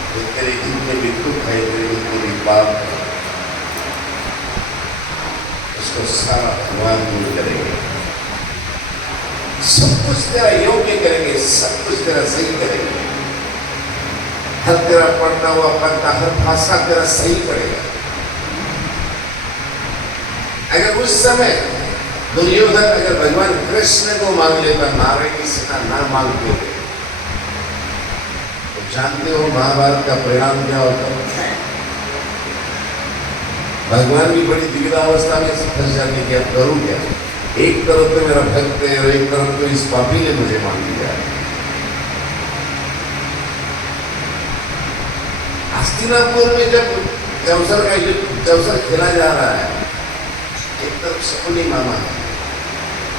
तो तेरे जितने भी दुख है, तेरे जितने भी पाप है, उसको सारा भगवान दूर करेंगे। सब कुछ तेरा योग्य करेंगे, सब कुछ तेरा सही करेंगे। हर तेरा पड़ता हुआ पत्ता, हर फांसा तेरा सही पड़ेगा। अगर उस समय दुर्योधन अगर भगवान कृष्ण को मांग लेता, नारायणी सेना ना मांगते हुए, तो जानते हो महाभारत का परिणाम क्या होता? भगवान भी बड़ी दुविधावस्था में फंस जाते कि अब करूं क्या। एक तरफ तो मेरा भक्त है और एक तरफ तो इस पापी ने मुझे मान लिया है। हस्तिनापुर में जब चौसर खेला जा रहा है, एक तरफ शकुनी मामा है,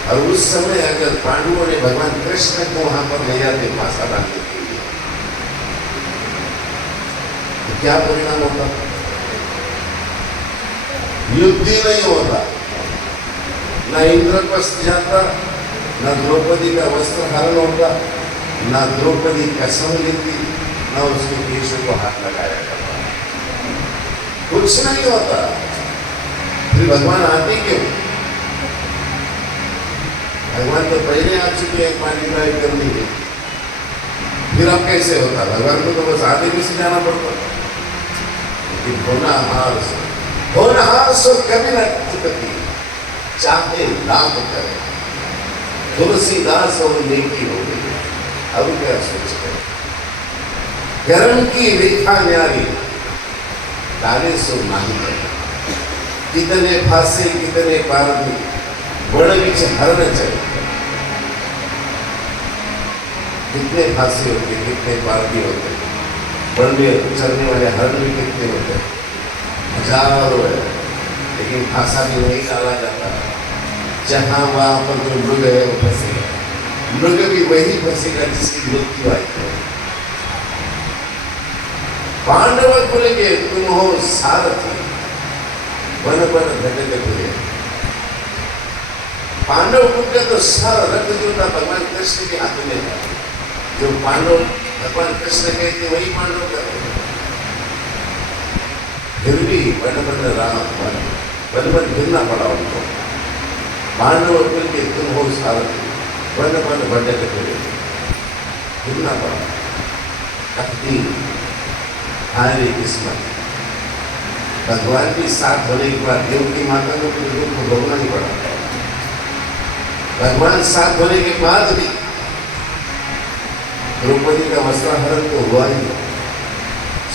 और उस समय अगर पांडवों ने भगवान कृष्ण को वहां पर ले जाते फांसा डालने के लिए, तो क्या परिणाम होता? युद्ध ही नहीं होता, न इंद्रप्रस्थ जाता, न द्रौपदी का वस्त्र हरण होता, न द्रौपदी कसम लेती, न उसके केशों को हाथ लगाया जाता, कुछ नहीं होता। फिर भगवान आते क्यों? भगवान तो पहले आ चुके हैं पानी का एक करने के, फिर अब कैसे होता? भगवान को तो बस आगे भी से जाना पड़ता, लेकिन होनहार सो कभी न चुकती, चाहे लाभ करे। तुलसीदास और नेकी हो गई, अब क्या सोचते? कर्म की रेखा न्यारी, डाले सो नहीं करे। कितने फांसे कितने पारदी, बड़ बीच हरण चले। कितने फांसे होते, कितने पारदी होते, बड़ में चलने वाले हरण भी कितने होते, हजारों है, लेकिन फांसा भी वही डाला जाता है जहां वहां पर जो मृग है वो फंसेगा। मृग भी वही फंसेगा जिसकी मृत्यु आई है। पांडव बोलेंगे तुम हो सारथी, वन वन घटक खुले। पांडव बोलते तो सारा रक्त जो था भगवान कृष्ण के हाथ में था। जो पांडव भगवान कृष्ण कहते वही पांडव करते, फिर भी one one Ram one one गिरना पड़ा उनको। पांडव बोलेंगे तुम हो सारथी, वन वन घटक खुले, गिरना पड़ा। तकदीर हमारी किस्मत। भगवान भी साथ होने के बाद देव की माता को कुछ दुख भोगना ही पड़ा। भगवान साथ होने के बाद भी द्रौपदी का वस्त्राहरण तो हुआ ही।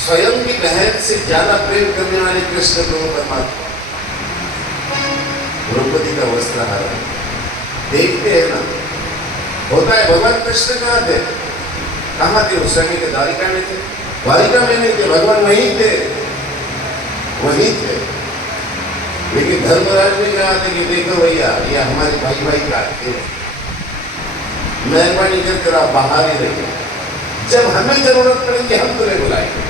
स्वयं की बहन से ज्यादा प्रेम करने वाले कृष्ण को परमात्मा द्रौपदी का वस्त्राहरण देखते हैं ना, होता है। भगवान कृष्ण कहाँ थे उस समय के? द्वारिका में थे। द्वारिका में नहीं थे, भगवान वहीं थे, वहीं थे। लेकिन धर्मराज ने कहा था कि देखो भैया ये हमारे भाई भाई का थे, मेहरबानी करके आप बाहर ही रहिए, जब हमें जरूरत पड़ेगी हम तुम्हें बुलाएंगे।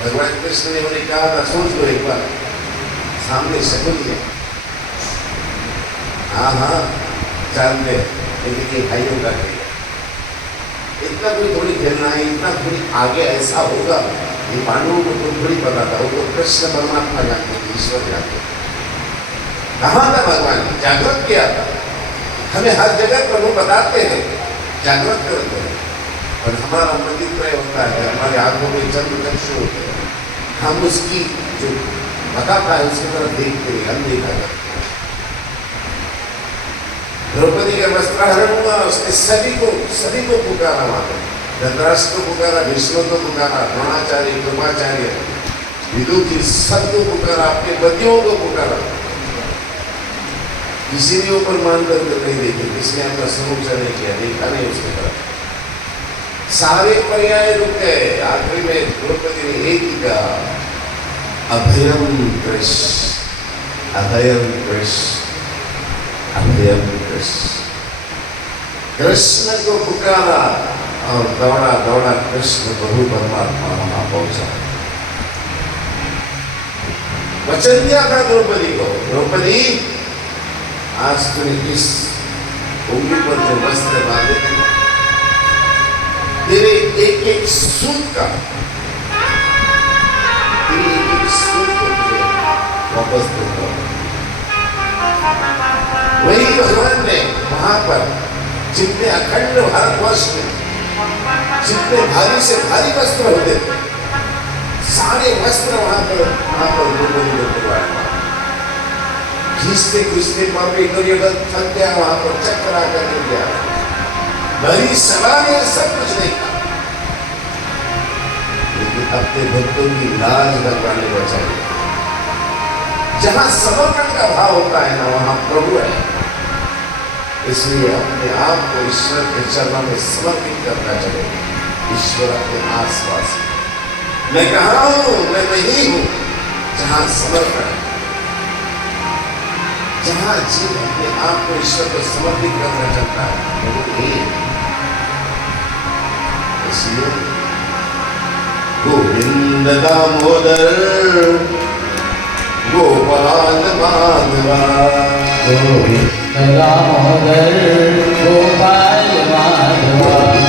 भगवान कृष्ण ने उन्हें कहा था सोच लो एक बार, सामने शकुनी है, हाँ जानते, लेकिन ये भाइयों का खेल, इतना कोई थोड़ी खेलना है, इतना थोड़ी आगे ऐसा होगा। ये पांडवों को तो थोड़ी पता था, वो तो कृष्ण परमात्मा जानते थे, ईश्वर जानते थे। कहाँ था भगवान? जागृत किया था। हमें हर जगह प्रभु बताते हैं, जागृत करते हैं, और हमारा मंदिर होता है, हमारे आंखों में चंद्र चक्षु होते हैं, हम उसकी जो बताता है उसकी तरफ देखते हैं, अनदेखा करते हैं। द्रौपदी का वस्त्राहरण हुआ, उसने सभी को पुकारा, वहां पर धृतराष्ट्र को पुकारा, भीष्म को पुकारा, द्रोणाचार्य, कृपाचार्य, विदुर, सबको पुकारा, अपने पतियों को पुकारा। किसी ने ऊपर मान कर नहीं देखे, किसने अपना स्वरूप से नहीं किया, देखा नहीं उसकी तरफ। सारे पर्याय रुक गए, आखिरी में द्रौपदी ने एक ही कहा, अभयम कृष्ण, अभयम कृष्ण, अभयम कृष्ण। कृष्ण को पुकारा और दौड़ा दौड़ा कृष्ण प्रभु परमात्मा वहां पहुंचा। वचन दिया था द्रौपदी को, द्रौपदी आज तूने इस उंगली पर जो वस्त्र बांधे थे, तेरे एक एक सूत का, तेरे एक एक सूत को तुझे वापस दूंगा। वही भगवान ने वहां पर जितने अखंड भारतवर्ष में जितने भारी से भारी वस्त्र होते थे, सारे वस्त्र वहां पर द्रौपदी को दिलवाया। खींचते खींचते पापी दुर्योधन थक गया, वहां पर चक्कर आकर गिर गया। भरी सभा में सब कुछ नहीं था, लेकिन अपने भक्तों की लाज भगवान ने बचाई। जहां समर्पण का भाव होता है ना, वहां प्रभु है। इसलिए अपने आप को ईश्वर के चरणों में समर्पित करना चाहिए। ईश्वर अपने आसपास है। मैं कहा हूं, मैं वही हूं जहां समर्पण है, जहां जीव अपने आप को ईश्वर को समर्पित करना चाहता है, वो वही है। इसलिए गोविंद दामोदर गोपाल माधवा, गोविंद दामोदर गोपाल माधवा,